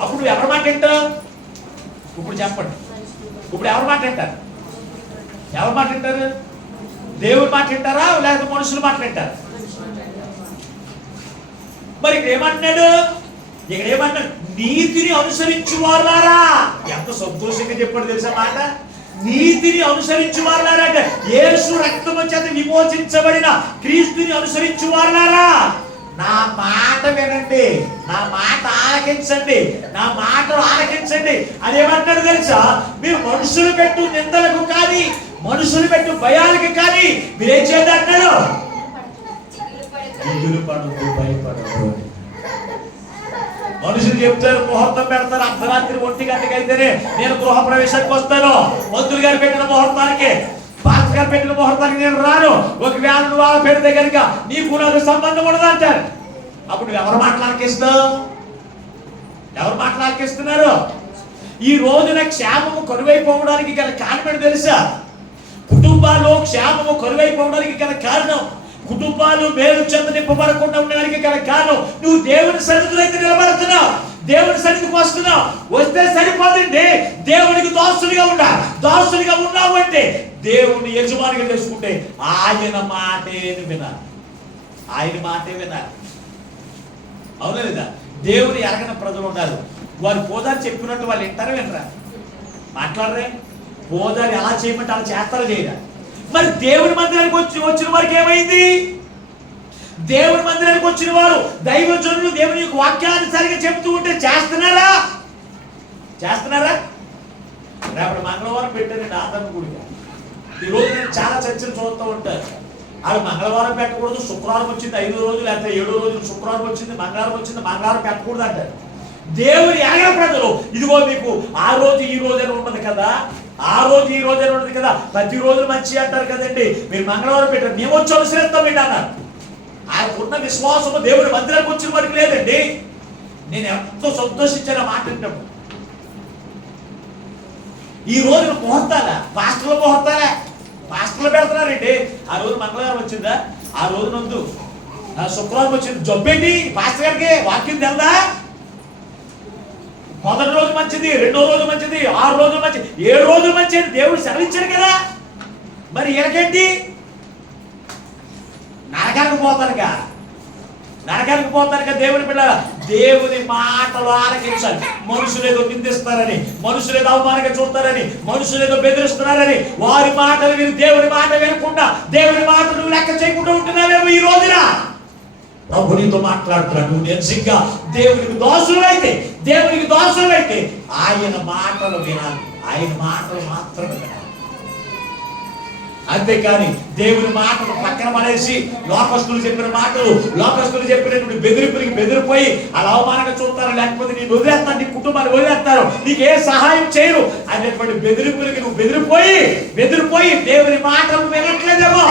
అప్పుడు నువ్వు ఎవరి మాట వింటావు? ఇప్పుడు చెప్పండి, ఇప్పుడు ఎవరి మాట వింటారు? ఎవరి మాట వింటారు? దేవుని మాట వింటారా లేకపోతే మనుషులు మాట వింటారా? మరి ఇక్కడ ఏమంటున్నాడు? నీతిని అనుసరించు వారులారా. ఎంత సంతోషంగా చెప్పాడు తెలుసా మాట? నీతిని అనుసరించు వారులారా అంటే యేసు రక్తము చేత విమోచించబడిన క్రీస్తుని అనుసరించు వారులారా, నా మాట వినండి, నా మాట ఆలకించండి, నా మాట ఆలకించండి. అదేమంటాడు తెలుసా? మీరు మనుషులు పెట్టు నిందలకు కానీ, మనుషులు పెట్టు భయాలకి కానీ మీరేం చేద్దంటాడు? భయపడదు. మనుషులు చెప్తారు, ముహూర్తం పెడతారు, అర్ధరాత్రి 1 గంటకి అయితేనే నేను గృహ ప్రవేశానికి వస్తాను, మంత్రులు గారు పెట్టిన ముహూర్తానికి, పాస్టర్ గారు పెట్టిన ముహూర్తానికి నేను రాను, ఒకవేళ నువ్వు వాళ్ళ పెడితే కనుక నీకు నాకు సంబంధం ఉండదు అంటారు. అప్పుడు ఎవరు మాట్లాడిస్తావు? ఎవరు మాట్లాడిస్తున్నారు? ఈ రోజున క్షేమము కరువైపోవడానికి గల కారణం తెలుసా? కుటుంబాల్లో క్షేమము కరువైపోవడానికి గల కారణం, కుటుంబాలు మేలు చెంద నింపబడకుండా ఉండడానికి గల కారణం, నువ్వు దేవుని సన్నిధిలో అయితే నిలబడుతున్నావు, దేవుని సన్నిధికి వస్తున్నావు. వస్తే సరిపోదండి, దేవునికి దాసునిగా ఉన్నావు అంటే దేవుని యజమానిగా చేసుకుంటే ఆయన మాటే వినాలి, ఆయన మాటే వినాలి. అవునా లేదా? దేవుని ఎరగని ప్రజలు ఉన్నారు, వారు పోదారి చెప్పినట్టు వాళ్ళు వింటారా వినరా? మాట్లాడరే? పోదారి ఎలా చేయమంటే అలా చేస్తారా చేయరా? మరి దేవుని మందిరానికి వచ్చిన వారికి ఏమైంది? దేవుని మందిరానికి వచ్చిన వారు దైవజనులు దేవుని యొక్క వాక్యాన్ని సరిగా చెప్తూ ఉంటే చేస్తున్నారా? రేపటి మంగళవారం పెట్టారండి ఆదరణ గుడిగా. ఈరోజు నేను చాలా చర్చలు చూస్తూ ఉంటాను, వాళ్ళు మంగళవారం పెట్టకూడదు, శుక్రవారం వచ్చింది 5 రోజులు లేకపోతే 7 రోజులు, శుక్రవారం వచ్చింది మంగళవారం పెట్టకూడదు అంటారు. దేవుని ఎరగని ప్రజలు ఇదిగో మీకు ఆ రోజు ఈ రోజు అని ఉండదు కదా, ఆ రోజు ఈ రోజు అని ఉండదు కదా, ప్రతి రోజు మంచి అంటారు కదండి, మీరు మంగళవారం పెట్టారు, మేము వచ్చి అనుసరిస్తాం ఏంటి అన్నారు. ఆయనకున్న విశ్వాసము దేవుని మందిరానికి వచ్చిన వారికి లేదండి. నేను ఎంతో సంతోషించాను ఆ మాట వింటాము. ఈ రోజు ముహూర్తాల పాస్టర్లు పెడుతున్నారండి. ఆ రోజు మంగళవారం వచ్చిందా, ఆ రోజు నందు శుక్రవారం వచ్చింది, జబ్బేంటి పాస్టర్ గారికి వాక్యం తెలదా? మొదటి రోజు మంచిది, 2వ రోజు మంచిది, 6 రోజులు మంచిది, 7 రోజులు మంచిది దేవుడు సెలవించాడు కదా. మరి ఎనకేంటి? నరకానికి పోతానుగా దేవుని పిల్లల. దేవుని మాటలు ఆలకించాలి. మనుషులు ఏదో నిందిస్తారని, మనుషులు ఏదో అవమానంగా చూస్తారని, మనుషులు ఏదో బెదిరిస్తున్నారని వారి మాటలు విని దేవుని మాట వినకుండా, దేవుని మాటలు లెక్క చేయకుండా ఉంటున్నావేమో ఈ రోజున. ప్రభు నీతో మాట్లాడుతున్నాడు. నువ్వు నిజంగా దేవునికి దోషులైతే ఆయన మాటలు వినాలి, ఆయన మాటలు మాత్రమే వినాలి. అంతేకాని దేవుని మాటలు పక్కన పడేసి లోకస్తులు చెప్పినటువంటి బెదిరింపులకి బెదిరిపోయి అలా అవమానంగా చూస్తారు, లేకపోతే నేను వదిలేస్తాను, నీ కుటుంబాన్ని వదిలేస్తారు, నీకు ఏ సహాయం చేయరు అనేటువంటి బెదిరింపులకి నువ్వు బెదిరిపోయి దేవుని మాటలు వినట్లేదేమో.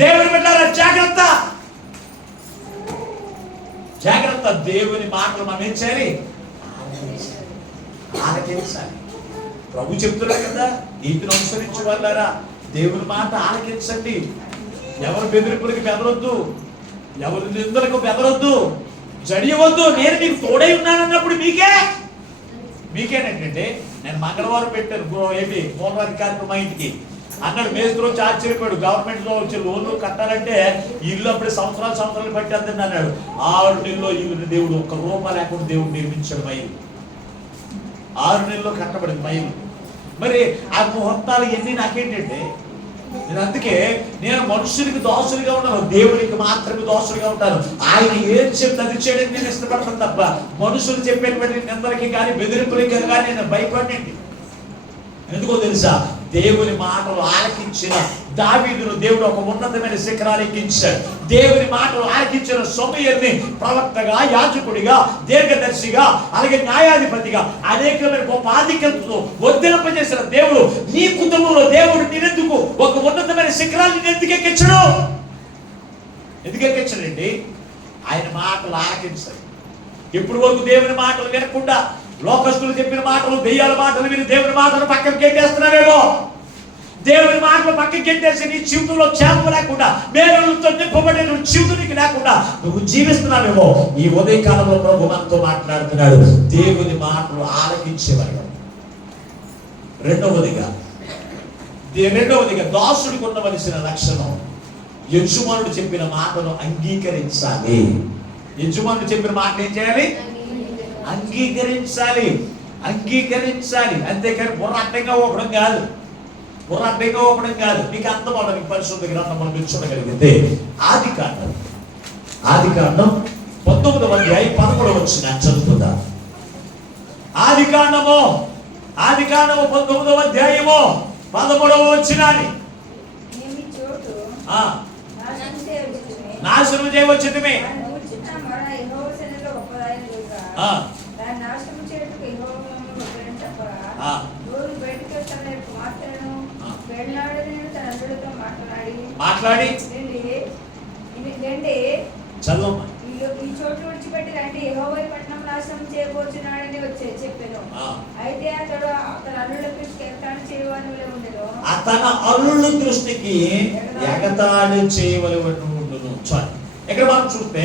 దేవుని బిడ్డలారా జాగ్రత్త. దేవుని మాటలు మనం ఏం చేయాలి? ఆలకించాలి. ప్రభు చెప్తున్నాడు కదా, నీతిని అనుసరించే వాళ్ళారా దేవుని మాట ఆలకించండి. ఎవరు బెదిరింపులకి బెదరొద్దు, ఎవరి నిందలకు బెదరొద్దు, జడియవద్దు. నేను నీకు తోడై ఉన్నానన్నప్పుడు మీకేనంటే నేను మంగళవారం పెట్టాను మూలవారి కార్యక్రమం మా ఇంటికి అన్నాడు. మేస్త్రి వచ్చి ఆశ్చర్యపోయాడు. గవర్నమెంట్ లో వచ్చే లోన్లు కట్టాలంటే ఇల్లు అప్పుడే సంవత్సరాలు పట్టేద్దండి అన్నాడు. 6 నెలల్లో ఇల్లు దేవుడు ఒక్క రూపాయి లేకుండా దేవుడు నిర్మించాడు. మైలు 6 నెలల్లో కట్టబడింది మైలు. మరి ఆ ముహూర్తాలు ఎన్ని నాకేంటంటే, అందుకే నేను మనుషులకి దోషులుగా ఉన్నాను, దేవుడికి మాత్రమే దోషులుగా ఉంటాను. ఆయన ఏం చెప్తే అది చేయడానికి నేను ఇష్టపడతాను తప్ప మనుషులు చెప్పేటువంటి నిందలకి కానీ బెదిరింపులకి కానీ నేను భయపడండి. ఎందుకో తెలుసా? దేవుని మాటలు ఆలకించిన దావీదును దేవుడు ఒక ఉన్నతమైన శిఖరాలు ఎక్కించాడు. దేవుని మాటలు ఆలకించిన సమూయేలుని ప్రవక్తగా, యాజకుడిగా, దీర్ఘదర్శిగా, అలాగే న్యాయాధిపతిగా అనేకమైన గొప్ప ఆధిక్యతతో వర్ధింపజేసిన దేవుడు నీ కుటుంబంలో దేవుడు నేనెందుకు ఒక ఉన్నతమైన శిఖరాన్ని ఎందుకు ఎక్కించాడండి? ఆయన మాటలు ఆలకించాలి. ఇప్పుడు వరకు దేవుని మాటలు వినకుండా లోకస్తులు చెప్పిన మాటలు, దెయ్యాల మాటలు విని దేవుని మాటలు పక్కన గెట్టేస్తున్నావేమో. దేవుని మాటలు పక్కన గెట్టేసి నీ జీవితంలో క్షేమం లేకుండా, మేలులతో నింపబడే జీవితం నీకు లేకుండా నువ్వు జీవిస్తున్నావేమో. ఈ ఉదయకాలంలో ప్రభు మనతో మాట్లాడుతున్నాడు. దేవుని మాటలు ఆలకించేవాడు. రెండవదిగా దాసుడికి ఉండవలసిన లక్షణం, యజమానుడు చెప్పిన మాటను అంగీకరించాలి. యజమానుడు చెప్పిన మాట ఏం చేయాలి? అంగీకరించాలి. అంతేకాని బుర్ర అడ్డంగా ఊపడం కాదు. మీకు అర్థం అవడానికి పరిశుద్ధ గ్రంథం మనం చూడగలిగితే ఆదికాండం 19వ అధ్యాయం 11వ వచనం చదువుతుందా? ఆదికాండము 19వ అధ్యాయము 11వ వచనాన్ని నాశనం చేయవచ్చుమే. మాట్లాడి చదవమ్మా. ఈ చోటు విడిచిపెట్టి రండి, యెహోవా పట్టణం నాశనం చేయబోతున్నాడని చెప్పాను. అయితే అతడు అతని అల్లుళ్ళ దృష్టికి ఎగతాళి చేయవలె ఉండెను. అతని అల్లుళ్ళ దృష్టికి ఎగతాళి చేయవలె ఉండును. ఇక్కడ మనం చూస్తే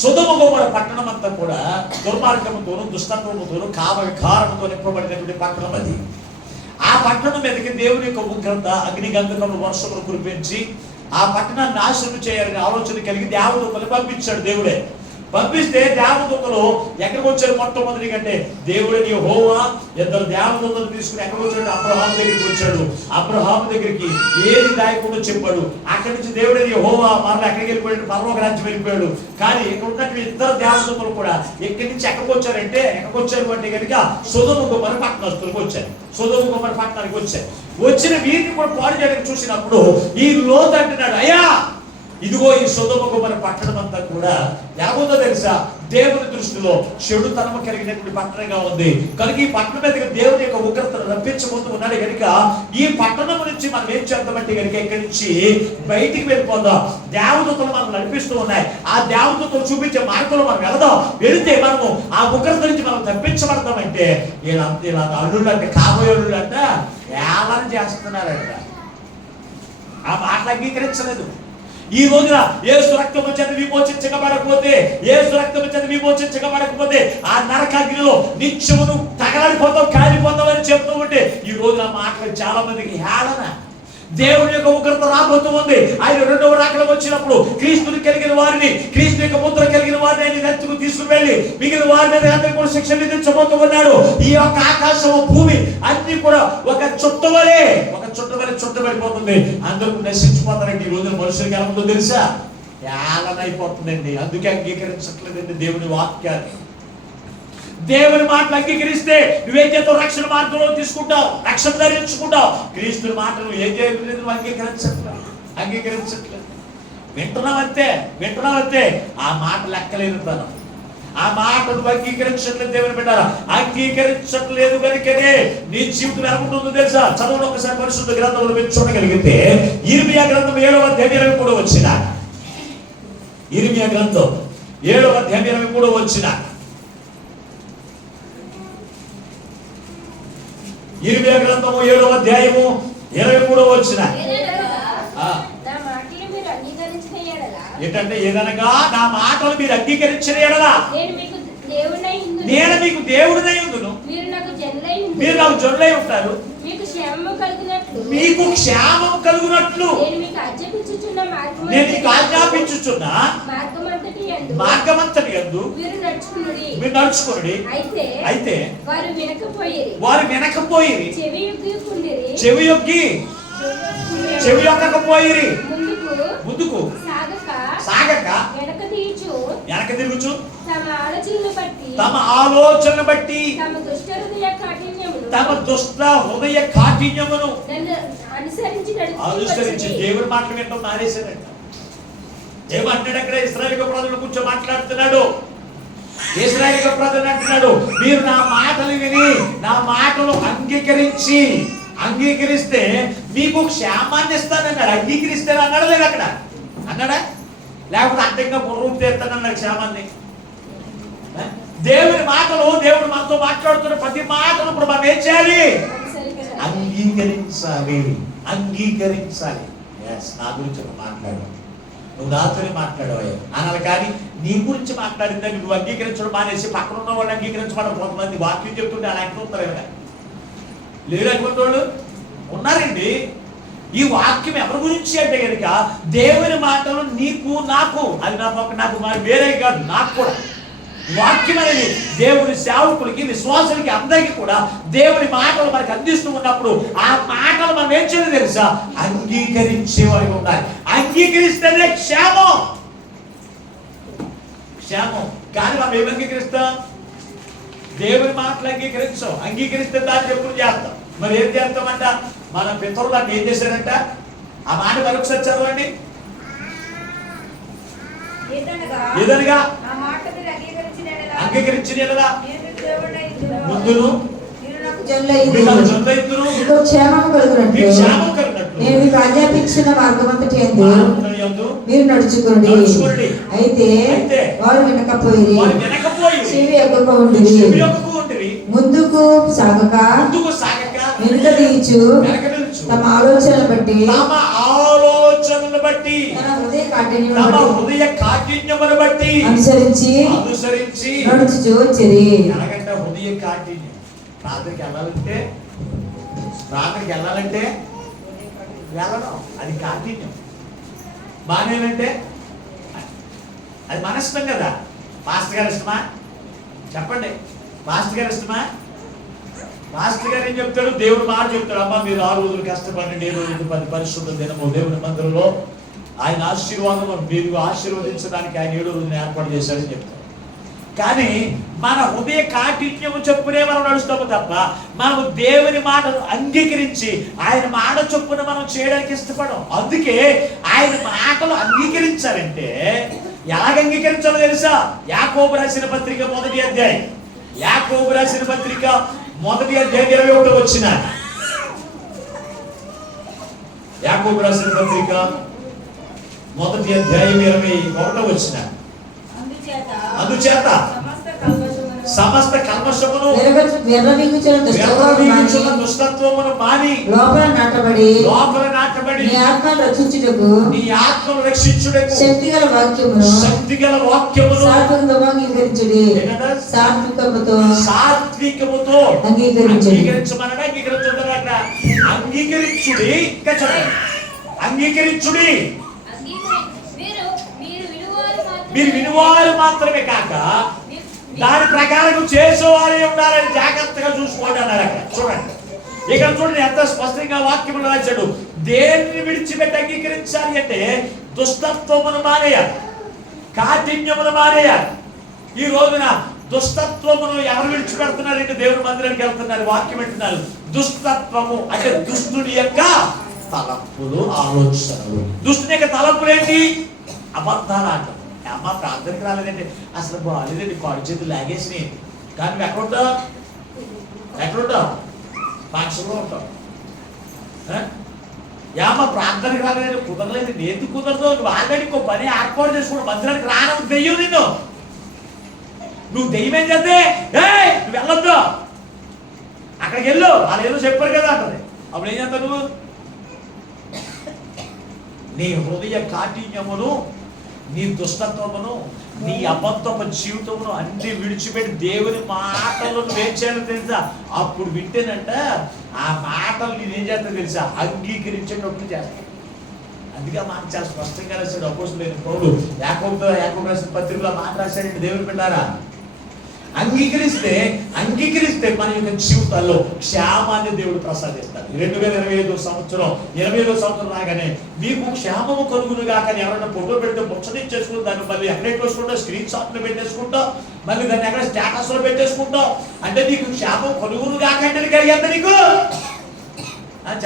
సొదొమ గొమొర్రా పట్టణం అంతా కూడా దుర్మార్గముతోను, దుష్టత్వముతోను, కామవికారముతో నింపబడినటువంటి పట్టణం అది. ఆ పట్టణం మీదకి దేవుని యొక్క ఉగ్రత, అగ్ని గంధకములు, వర్షములు కురిపించి ఆ పట్టణాన్ని నాశనం చేయాలని ఆలోచన కలిగి దేవదూతలు పంపించాడు. దేవుడే పంపిస్తే దేవదూతలు ఎక్కడికి వచ్చారు? మొట్టమొదటి కంటే దేవుడిని యెహోవా 2 దేవదూతలు తీసుకుని ఎక్కడికి వచ్చాడు? అబ్రహాము దగ్గరికి వచ్చాడు. అబ్రహాము దగ్గరికి ఏది దాయకుండా చెప్పాడు. అక్కడి నుంచి దేవుడిని యెహోవా మరలా ఎక్కడికి వెళ్ళిపోయాడు? పరలోక రాజ్యం వెళ్ళిపోయాడు. కానీ ఇక్కడ ఉన్నటువంటి 2 దేవదూతలు కూడా ఎక్కడి నుంచి ఎక్కడికి వచ్చారు అంటే కనుక సొదొమ గొమొర్రా పట్టణస్తులకు వచ్చారు. సొదొమ గొమొర్రా పట్టణానికి వచ్చిన వీరిని కూడా పాడు చేయడానికి చూసినప్పుడు ఈ లోతు అంటున్నాడు, అయ్యా ఇదిగో ఈ సొదొమ గొమొర్రా పట్టణం అంతా కూడా ఎలాగో తెలుసా? దేవుని దృష్టిలో చెడుతనము కలిగినటువంటి పట్టణంగా ఉంది. కనుక ఈ పట్టణం మీద దేవుని యొక్క ఉగ్రతను రప్పించబోతూ ఉన్నాడు. కనుక ఈ పట్టణం నుంచి మనం ఏం చేద్దామంటే కనుక ఇక్కడి నుంచి బయటికి వెళ్ళిపోదాం. దేవదూతలు మనం నడిపిస్తూ ఉన్నాయి. ఆ దేవదూతలు చూపించే మార్గంలో మనం వెళితే మనము ఆ ఉగ్రత నుంచి మనం తప్పించబడతామంటే ఇలా అల్లుళ్ళు అంటే కాబోయేళ్ళు అంట ఏమని చేస్తున్నారంట. ఆ మాట అంగీకరించలేదు. ఈ రోజున యేసు రక్తము చేత విమోచించబడకపోతే ఆ నరకాగ్నిలో నిత్యమును తగలడిపోతావు, కాలిపోతావు అని చెప్తూ ఉంటే ఈ రోజున మాటలు చాలా మందికి హేళన. దేవుని యొక్క ఉగ్రత రాబోతూ ఉంది. ఆయన 2వ రాకడ వచ్చినప్పుడు క్రీస్తుని కలిగిన వారిని, క్రీస్తు యొక్క ముద్ర కలిగిన వారిని ఆయన్ని ఎత్తుకు తీసుకుని వెళ్ళి మిగిలిన వారి మీద అందరికీ కూడా శిక్ష విధించబోతూ ఉన్నాడు. ఈ యొక్క ఆకాశం భూమి అన్ని కూడా ఒక చుట్టవలే చుట్టబడిపోతుంది. అందరూ నశించిపోతారండి. ఈ రోజున మనుషులకి ఎలా ఉందో తెలుసా? ఏలనైపోతుందండి. అందుకే అంగీకరించట్లేదండి దేవుని వాక్యాన్ని. దేవుని మాటలు అంగీకరిస్తే నువ్వేం చేస్తావు? రక్షణ మార్గంలో తీసుకుంటావు, రక్షణ ధరించుకుంటావు. క్రీస్తు మాటలు ఏం చేయలేదు, అంగీకరించట్లేదు. వింటున్నావంతే ఆ మాట లెక్కలేదు తను. ఆ మాటను అంగీకరించట్లేదు. దేవుని బిడ్డారా, అంగీకరించట్లేదు కనుకనే నీ జీవితం ఎలా ఉంటుందో తెలుసా? చదవండి ఒకసారి పరిశుద్ధ గ్రంథంలో మీరు చూడగలిగితే ఇర్మియా గ్రంథం 7వ అధ్యాయం 23 వచ్చిన ఇర్మియా గ్రంథం 7వ అధ్యాయం 23 వచ్చిన ఇర్మియా గ్రంథము 7వ అధ్యాయము 23 వచ్చిన ఏంటంటే ఏదనగా నా మాటలు మీరు అంగీకరించిన ఎడలా నేను మీకు దేవుడినై ఉందును, మీరు నాకు జనులై ఉంటారు, మీకు క్షేమం కలుగునట్లు నేను మీకు ఆజ్ఞాపించుచున్న మార్గమంతటి యందు మీరు నడుచుకునుడి. అయితే వారు వినకపోయిరి, చెవి యొక్కకపోయిరి, ముందుకు సాగక వెనక తిరుగుచు తమ ఆలోచనను బట్టి తమ దుష్ట హృదయ కాఠిన్యమును అనుసరించి దేవుడి మాటలు వింటాం మానేశారంట. ఏమంటాడు అక్కడ? ఇశ్రాయేలు ప్రజలు కూర్చో మాట్లాడుతున్నాడు. ఇశ్రాయేలు ప్రజలు అంటున్నాడు, మీరు నా మాటలు విని నా మాటలు అంగీకరిస్తే మీకు క్షేమాన్ని ఇస్తానన్నాడు. అంగీకరిస్తే అన్నాడు లేదు అక్కడ? అన్నాడా? లేకపోతే అడ్డంగా బుర్రం తీస్తానన్నాడు క్షేమాన్ని. దేవుడు మనతో మాట్లాడుతున్న ప్రతి మాటలు ఇప్పుడు మనం ఏం చేయాలి? అంగీకరించాలి. నా గురించి మాట్లాడు, నువ్వు నాతోనే మాట్లాడవా అనాలి. కానీ నీ గురించి మాట్లాడిందని నువ్వు అంగీకరించడం మానేసి పక్కన ఉన్న వాళ్ళు అంగీకరించబడరు. కొంతమంది వాక్యం చెప్తుంటే అలా అంటుంటారు కదా. లేదు అటువంటి వాళ్ళు ఉన్నారండి. ఈ వాక్యం ఎవరి గురించి అంటే కనుక దేవుని మాటలు నీకు నాకు, అది నాకు వేరే కాదు, నాకు కూడా వాక్యం అనేది దేవుని సేవకులకి విశ్వాసులకి అందరికీ కూడా దేవుని మాటలు మనకు అందిస్తూ ఉన్నప్పుడు ఆ మాటలు మనం ఏం చేయాలి తెలుసా? అంగీకరించేవారికి ఉండాలి. అంగీకరిస్తేనే క్షేమం. కానీ మనం ఏమి అంగీకరిస్తాం? దేవుని మాటలు అంగీకరిస్తే దాన్ని చెప్పులు చేస్తాం. మరి ఏం చేస్తామంట? మన పితరులు దాన్ని ఏం చేశారంట? ఆ మాట మరొకసారి చదవండి. ఏదనగా అంగీకరించిన ముందును నేను మీకు ఆజ్ఞాపించిన మార్గమంతటి యందు మీరు నడుచుకోండి. అయితే వారు వినకపోయిరి, చెవి యొక్కకుండిరి, ముందుకు సాగక వెనుక తీయచ్చు తమ ఆలోచనలు బట్టి తన హృదయ కాఠిన్యమును బట్టి అనుసరించి నడుచుచు వచ్చిరి. హృదయ కాఠిన్యం. ప్రార్థనకి వెళ్ళాలంటే వెళ్ళడం అది కాఠిన్యం. బానేనంటే అది మన ఇష్టం కదా. మాస్టర్ గారు ఇష్టమా? చెప్పండి. మాస్టర్ గారు ఇష్టమా? మాస్టర్ గారు ఏం చెప్తాడు? దేవుడు మాట చెప్తాడు, అమ్మ మీరు 6 రోజులు కష్టపడండి, 7 రోజులు 10 పరిశుద్ధ దినము దేవుని మందిరంలో ఆయన ఆశీర్వాదం మీరు ఆశీర్వదించడానికి ఆయన 7వ రోజున ఏర్పాటు చేశాడని చెప్తాడు. కానీ మన హృదయ కాఠిన్యము చెప్పునే మనం నడుస్తాము తప్ప మనము దేవుని మాటను అంగీకరించి ఆయన మాట చొప్పున మనం చేయడానికి ఇష్టపడం. అందుకే ఆయన మాటలు అంగీకరించాలంటే ఎలాగ అంగీకరించాలో తెలుసా? యాకోబు రాసిన పత్రిక 1వ అధ్యాయం 21 వచ్చిన యాకోబు రాసిన పత్రిక 1వ అధ్యాయం 21 వచ్చిన అందుచేత సమస్త కల్మషమును దుష్టత్వమును మాని లోపల నాటబడి నీ ఆత్మను రక్షించుటకు శక్తిగల వాక్యమును సాత్వికముతో అంగీకరించుడి మీరు వినివారు మాత్రమే కాక దాని ప్రకారం చేసేవారే ఉండాలని జాగ్రత్తగా చూసుకోండి అన్నారు అక్కడ. చూడండి ఇక్కడ చూడండి ఎంత స్పష్టంగా వాక్యములు రాశాడు. దేన్ని విడిచిపెట్టి అంగీకరించాలి అంటే దుష్టత్వమును మానేయాలి, కాఠిన్యమును మానేయాలి. ఈ రోజున దుష్టత్వమును ఎవరు విడిచిపెడుతున్నారు అంటే దేవుని మందిరానికి వెళ్తున్నారు, వాక్యం వింటున్నారు. దుష్టత్వము అంటే దుష్టుని యొక్క తలంపులు, ఆలోచనలు. దుష్టుని యొక్క తలంపులు ఏంటి? అబద్ధాలు ఆటం. అమ్మ ప్రార్థనకి రాలేదంటే అసలు బాగాలేదండి, కాడు చేతులు లాగేసినాయి. కానీ నువ్వు ఎక్కడుంటావు? ఎక్కడుంటావు? ఫంక్షన్లో ఉంటావు. ఏమో ప్రార్థనకి రాలేదంటే కుదరలేదు. ఎందుకు కుదరదు? నువ్వు ఆల్రెడీ ఇంకో పని ఏర్పాటు చేసుకుని మందిరానికి రాను దెయ్యం నిన్ను. నువ్వు దెయ్యం ఏం చేస్తే నువ్వు వెళ్ళొద్దు, అక్కడికి వెళ్ళు, వాళ్ళు ఏదో చెప్పారు కదా అంటది. అప్పుడు ఏం చేస్తావు నువ్వు? నీ హృదయ కాఠిన్యమును, నీ దుష్టత్వమును, నీ అబద్ధపు జీవితమును అన్ని విడిచిపెట్టి దేవుని మాటలు నువ్వేం చేయాలో తెలుసా? అప్పుడు వింటేనంట ఆ మాటలు నేనేం చేస్తా తెలుసా? అంగీకరించేటప్పుడు చేస్తాను. అందుకే మాట చాలా స్పష్టంగా రాశాడు అపోస్తలుడైన పౌలు. యాకోబు రాసిన పత్రికలో మాట రాశాడంటే దేవుని బిడ్డారా, అంగీకరిస్తే మన యొక్క జీవితాల్లో క్షేమాన్ని దేవుడు ప్రసాదిస్తాడు. 2025 సంవత్సరం రాగానే మీకు క్షేమము కలుగునుగా. కానీ ఎవరైనా ఫోటో పెడితే ముచ్చటించేసుకుని దాన్ని మళ్ళీ ఎక్కడ పెట్టేసుకుంటాం, స్క్రీన్ షాట్ లో పెట్టేసుకుంటాం, మళ్ళీ దాన్ని ఎక్కడ స్టేటస్ లో పెట్టేసుకుంటాం. అంటే నీకు క్షేమం కలుగునుగా కంటే కలిగేంత నీకు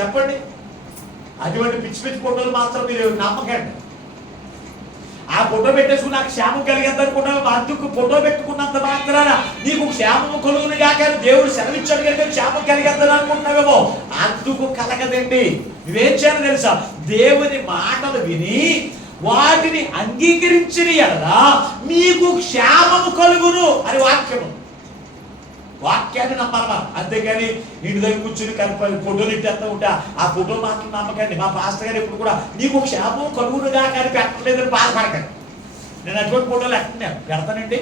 చెప్పండి. అటువంటి పిచ్చి పిచ్చి ఫోటోలు మాత్రం మీరు నమ్మకండి. ఆ ఫోటో పెట్టేసుకుని నాకు క్షేమం కలిగేంత అనుకుంటావు. అందుకు ఫోటో పెట్టుకున్నంత మాత్రాన నీకు క్షేమము కలుగును కాక దేవుడు సెలవిచ్చాడు కనుక క్షేమం కలిగేద్దని అనుకుంటున్నావేమో. అందుకు కలగదండి. నువ్వేం చేయాలి తెలుసా? దేవుని మాటలు విని వాటిని అంగీకరించిన ఎడలా మీకు క్షేమము కలుగును అని వాక్యము. వాక్యాన్ని నమ్మాలమ్మా. అంతేగాని ఇంటి దగ్గర కూర్చుని ఫోటోలు ఇట్టేస్తా ఉంటా ఆ ఫోటో మాత్రం నమ్మకండి. మా పాస్టర్ గారు ఎప్పుడు కూడా నీకు క్షేమం కలుగునుగా కానీ పెట్టలేదని బాధపడకండి. నేను అటువంటి ఫోటోలు ఎక్కడనే పెడతానండి.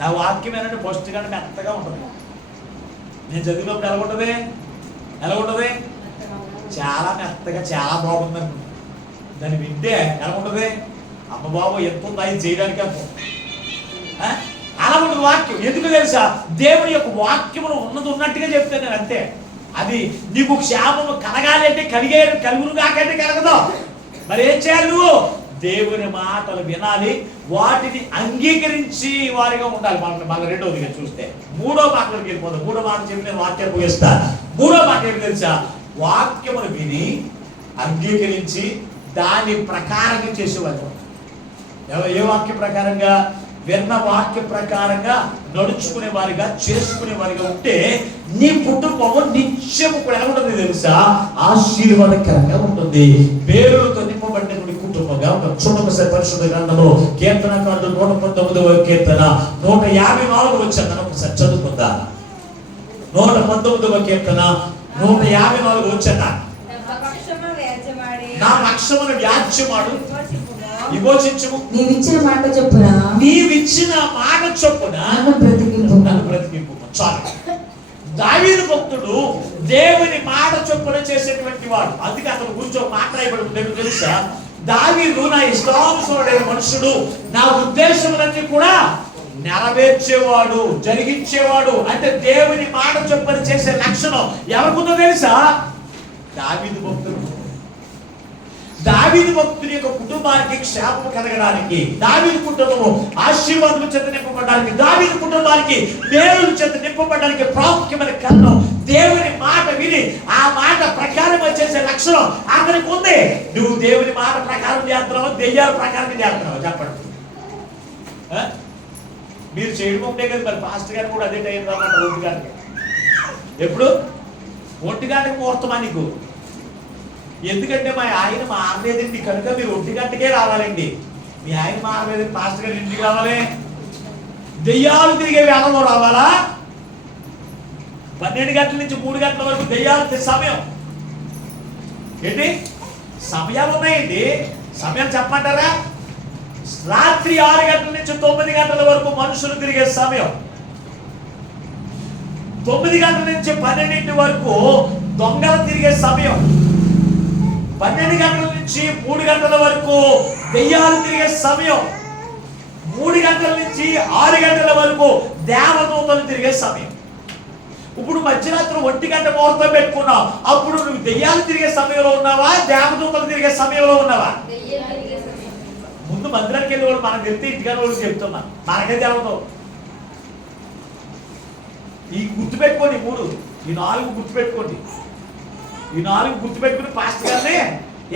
నా వాక్యం ఏంటంటే ఫస్ట్ కానీ మెత్తగా ఉంటుంది. నేను చదివినప్పుడు ఎలా ఉంటుంది? చాలా మెత్తగా, చాలా బాగుందండి. దాన్ని వింటే ఎలా ఉంటుంది? అమ్మ బాబు ఎంత ఉందా ఇది చేయడానికి అలా ఉంటుంది వాక్యం. ఎందుకు తెలుసా? దేవుని యొక్క వాక్యమును ఉన్నట్టుగా చెప్తాను నేను, అంతే. అది నీకు క్షేమము కలగాలి అంటే కలుగును కాకంటే కలగదు. మరి ఏం చేయాలి? నువ్వు దేవుని మాటలు వినాలి, వాటిని అంగీకరించి వారిగా ఉండాలి. మళ్ళీ రెండవదిగా చూస్తే మూడో మాటలోకి వెళ్ళిపోతాం. మూడో మాట చెప్పి నేను వాక్యం ముగిస్తాను. మూడో మాట ఏంటి తెలుసా? వాక్యమును విని అంగీకరించి దాని ప్రకారంగా చేసేవారు. ఏ వాక్య ప్రకారంగా? విన్న వాక్య ప్రకారంగా నడుచుకునే వారిగా, చేసుకునే వారిగా ఉంటే నీ కుటుంబము నిత్యము కూడా ఎలా ఉంటుంది తెలుసా? ఆశీర్వాదకరంగా ఉంటుంది. పేరులతో నింపబడిన కుటుంబంగా ఉంటుంది. చూడొకసారి పరిశుద్ధ గ్రంథంలో కీర్తనకారుడు 119వ కీర్తన 154 వచ్చాను. ఒకసారి చదువుకుందా. 119వ కీర్తన 154 వచ్చాను. నా పక్షమును వ్యాజ్యమాడు, విమోచించుము. నీవిచ్చిన మాట చొప్పున నన్ను బ్రతికింపు. చాలు. దావీదు భక్తుడు దేవుని మాట చొప్పున చేసేటువంటి వాడు. అందుకే అతను గురించి ఒక మాట రాయబడి తెలుసా? దావీదు నా ఇష్టానుసారుడైన మనుషుడు, నా ఉద్దేశములన్నీ కూడా నెరవేర్చేవాడు, జరిగించేవాడు. అంటే దేవుని మాట చొప్పున చేసే లక్షణం ఎవరికుందో తెలుసా? దావీదు భక్తుని యొక్క కుటుంబానికి క్షేమం కలగడానికి, దావీదు కుటుంబము ఆశీర్వాదం చేత నింపబడడానికి, దావీదు కుటుంబానికి దేవుని చేత నింపబడడానికి ప్రాముఖ్యమైన కారణం దేవుని మాట విని ఆ మాట ప్రకారం చేసే లక్షణం అతనికి ఉంది. నువ్వు దేవుని మాట ప్రకారం చేస్తున్నావు, దెయ్యాల ప్రకారం చేస్తున్నావు? చెప్పండి. మీరు చేయడం ఉంటే కదా. మరి పాస్టర్ గారు కూడా అదే టైం రామంటారు. 1 గంటకి. ఎప్పుడు 1 గంటకి ముహూర్తమా నీకు? ఎందుకంటే మా ఆయన మారలేదండి కనుక మీరు 1 గంటకే రావాలండి. మీ ఆయన మారలేదండి, పాస్టర్ గారు ఇంటికి రావాలి. దెయ్యాలు తిరిగే వేళలో రావాలా? 12 గంటల నుంచి 3 గంటల వరకు దెయ్యాలు సమయం ఏంటి? సమయాలు ఉన్నాయండి. సమయాలు చెప్పమంటారా? రాత్రి 6 గంటల నుంచి 9 గంటల వరకు మనుషులు తిరిగే సమయం. 9 గంటల నుంచి 12 వరకు దొంగలు తిరిగే సమయం. 12 గంటల నుంచి 3 గంటల వరకు దెయ్యాలు తిరిగే సమయం. 3 గంటల నుంచి 6 గంటల వరకు దేవదూతలు తిరిగే సమయం. ఇప్పుడు మధ్యరాత్రి 1 గంట ముహూర్తం పెట్టుకున్నావు, అప్పుడు నువ్వు దెయ్యాలు తిరిగే సమయంలో ఉన్నావా, దేవదూతలు తిరిగే సమయంలో ఉన్నావా? ముందు మందిరానికి వెళ్ళేవాడు మనకు తెలితే ఇంటికాని వాళ్ళు చెప్తున్నా, మనకే తెలవదు. ఈ గుర్తుపెట్టుకోండి, 3 ఈ 4 గుర్తుపెట్టుకోండి. ఈ 4 గుర్తుపెట్టుకుని పాస్టర్ గారిని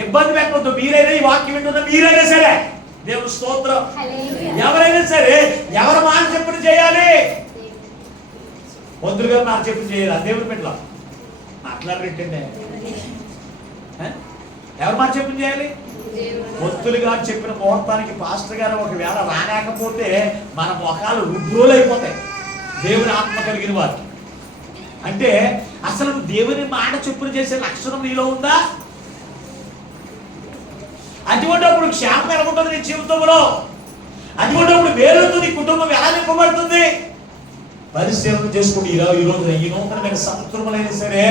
ఇబ్బంది పెట్టవద్దు. మీరైనా ఈ వాక్యం వింటున్నా, మీరైనా సరే దేవుని స్తోత్రం. ఎవరైనా సరే ఎవరు మాట చెప్పిన చేయాలి, మంత్రులు గారు నాకు చెప్పిన చేయాలి. దేవుని పెట్టలా మాట్లాడరేంటండి, ఎవరు మాట చెప్పిన చేయాలి? భక్తులు గారు చెప్పిన ముహూర్తానికి పాస్టర్ గారు ఒకవేళ రాలేకపోతే మన మొఖాలు రుద్రోలు అయిపోతాయి. దేవుని ఆత్మ కలిగిన వారు అంటే అసలు దేవుని మాట చొప్పున చేసే లక్షణం నీలో ఉందా? అటువంటిప్పుడు క్షేమం ఎలాగుంటుంది నీ జీవితంలో? అటువంటిప్పుడు వేరుతో నీ కుటుంబం ఎలా నింపబడుతుంది? పరిశీలన చేసుకుంటే ఈరోజు ఈ నూతనమైన సంవత్సరములైనా సరే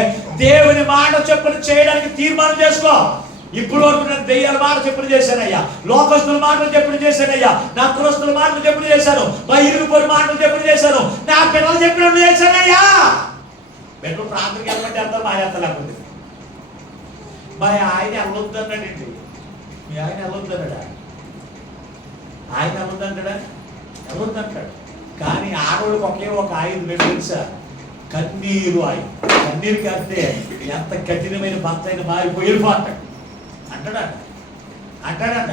దేవుని మాట చొప్పున చేయడానికి తీర్మానం చేసుకో. ఇప్పుడు వరకు నేను దెయ్యాల మాట చెప్పుడు చేశానయ్యా, లోకస్తుల మాటలు చెప్పుడు చేశానయ్యా, నా కులస్తుల మాటలు చెప్పుడు చేశాను, మా ఇరుగు పొరు మాటలు చెప్పుడు చేశాను, నా పిల్లలు చెప్పినట్టు చేశానయ్యా. పెట్టు ప్రాంతానికి వెళ్ళమంటే వెళ్తారు, మా ఎంత లేకపోతే మా ఆయన వెళ్ళొద్దన్నాడండి. మీ ఆయన వెళ్ళొద్దన్నాడా? ఆయన వెళ్ళొద్దంటాడా? వెళ్ళొద్దంటాడు. కానీ ఆడవాళ్ళకి ఒకే ఒక ఆయుధం ఏంటి తెలుసా? కన్నీరు ఆయుధం. కన్నీరు కడితే ఎంత కఠినమైన భర్త అయినా మారిపోయి వెళ్ళిపోతాడు అంటాడంట.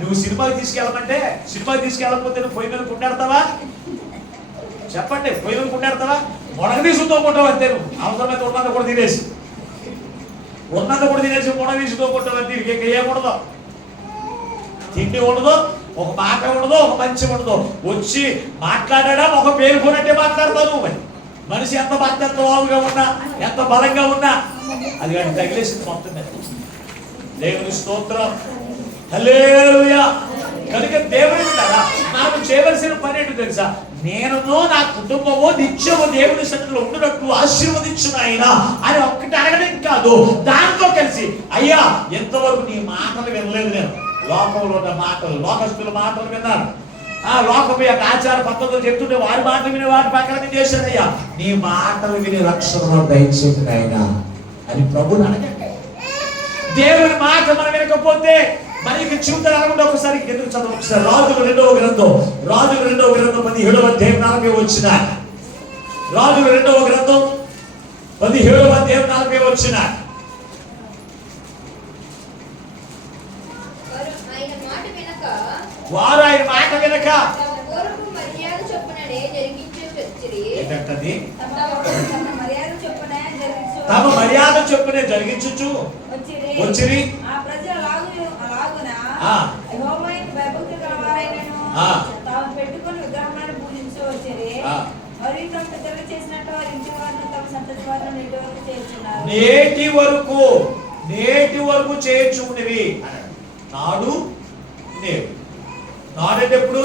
నువ్వు సినిమాకి తీసుకెళ్ళమంటే, సినిమాకి తీసుకెళ్ళకపోతే నువ్వు పొయ్యి మీద కుండాడతావా? చెప్పండి, పొయ్యి మీద కుండాడతావా? మొడగ తీసుకుంటావు అంతే. నువ్వు అవసరమైతే ఉన్నది కూడా తినేసి మొడగ తీసుకుంటావు అంతే. ఇంకా ఏముండదు, తిండి ఉండదు, ఒక మాట ఉండదు, ఒక మంచి ఉండదు. వచ్చి మాట్లాడా ఒక పేరు కొనట్టే మాట్లాడతావు నువ్వు. మనిషి ఎంత బాధ్యతగా ఉన్నా, ఎంత బలంగా ఉన్నా అది కానీ తగిలేసింది మొత్తం మీద. దేవుని స్తోత్రం, హల్లెలూయా. కనుక దేవుని బిడ్డలారా, నాకు చేయవలసిన పని ఏంటో తెలుసా? నేను నా కుటుంబము నిత్యము దేవుని సన్నిధిలో ఉండునట్లు ఆశీర్వదించిన ఆయన అని ఒక్కటి అడగడం కాదు, దాంతో కలిసి అయ్యా ఎంతవరకు నీ మాటలు వినలేదు. నేను లోకంలో ఉన్న మాటలు, లోకస్తుల మాటలు విన్నాను. ఆ లోకం యొక్క ఆచార పద్ధతులు చెప్తుంటే వారి మాటలు విని వారి ప్రకారం చేశానయ్యా. నీ మాటలు విని రక్షణ దయచేసిన ఆయన అని ప్రభుని అడగండి. దేవుని మాట మనం వినకపోతే మనకి జీవితం అనుకుంటే ఒకసారి ఎందుకు చదువు. ఒకసారి రాజుల 2వ గ్రంథం 17వ అధ్యాయం 40 వచ్చిన. రాజుల 2వ గ్రంథం 17వ అధ్యాయం 40 వచ్చిన. వారు ఆయన మాట వినక తమ మర్యాద చొప్పునే జరిగించు వచ్చిరి. నేటి వరకు చేర్చుకునేవి నాడు నేడు. నాడంటే ఎప్పుడు?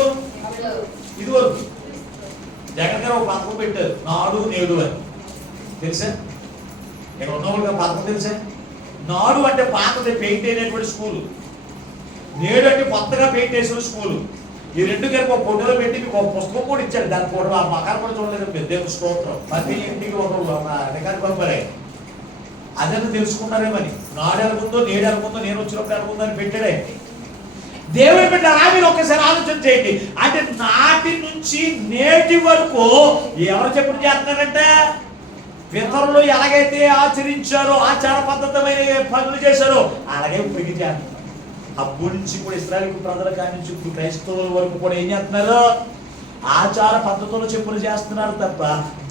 ఇది వరకు. జగన్ గారు ఒక పథకం పెట్టారు, నాడు నేడు అని. తెలుసా? ఇక్కడ ఉన్నవాళ్ళుగా పథకం తెలుసా? నాడు అంటే పాతది, పెయింట్ అయినటువంటి స్కూలు. నేడు అంటే కొత్తగా పెయింట్ వేసిన స్కూలు. ఈ రెండు కలిపి ఒక ఫోటోలో పెట్టి మీకు ఒక పుస్తకం కూడా ఇచ్చాడు. దాని ఫోటో ఆ మకాలు కూడా చూడలేదు. దేవుని స్తోత్రం. ప్రతి ఇంటికి ఒక రికార్డు పంపరే. అదంతా తెలుసుకున్నారేమని. నాడు అనుకుందో నేడు అనుకుందో నేను వచ్చినప్పుడు అనుకుందో అని పెట్టాడే. దేవుని బిడ్డ మీరు ఒక్కసారి ఆలోచన చేయండి. అంటే నాటి నుంచి నేటి వరకు ఎవరు చెప్పుడు చేస్తున్నారంటే పితరులు ఎలాగైతే ఆచరించారో, ఆచార పద్ధతమైన పనులు చేశారో అలాగే ఇప్పటికి చేస్తున్నారు. అప్పటి నుంచి కూడా ఇశ్రాయేలు ప్రజల కాడి నుంచి ఇప్పుడు క్రైస్తవుల వరకు కూడా ఏం చేస్తున్నారు? ఆచార పద్ధతులు చెప్పులు చేస్తున్నారు తప్ప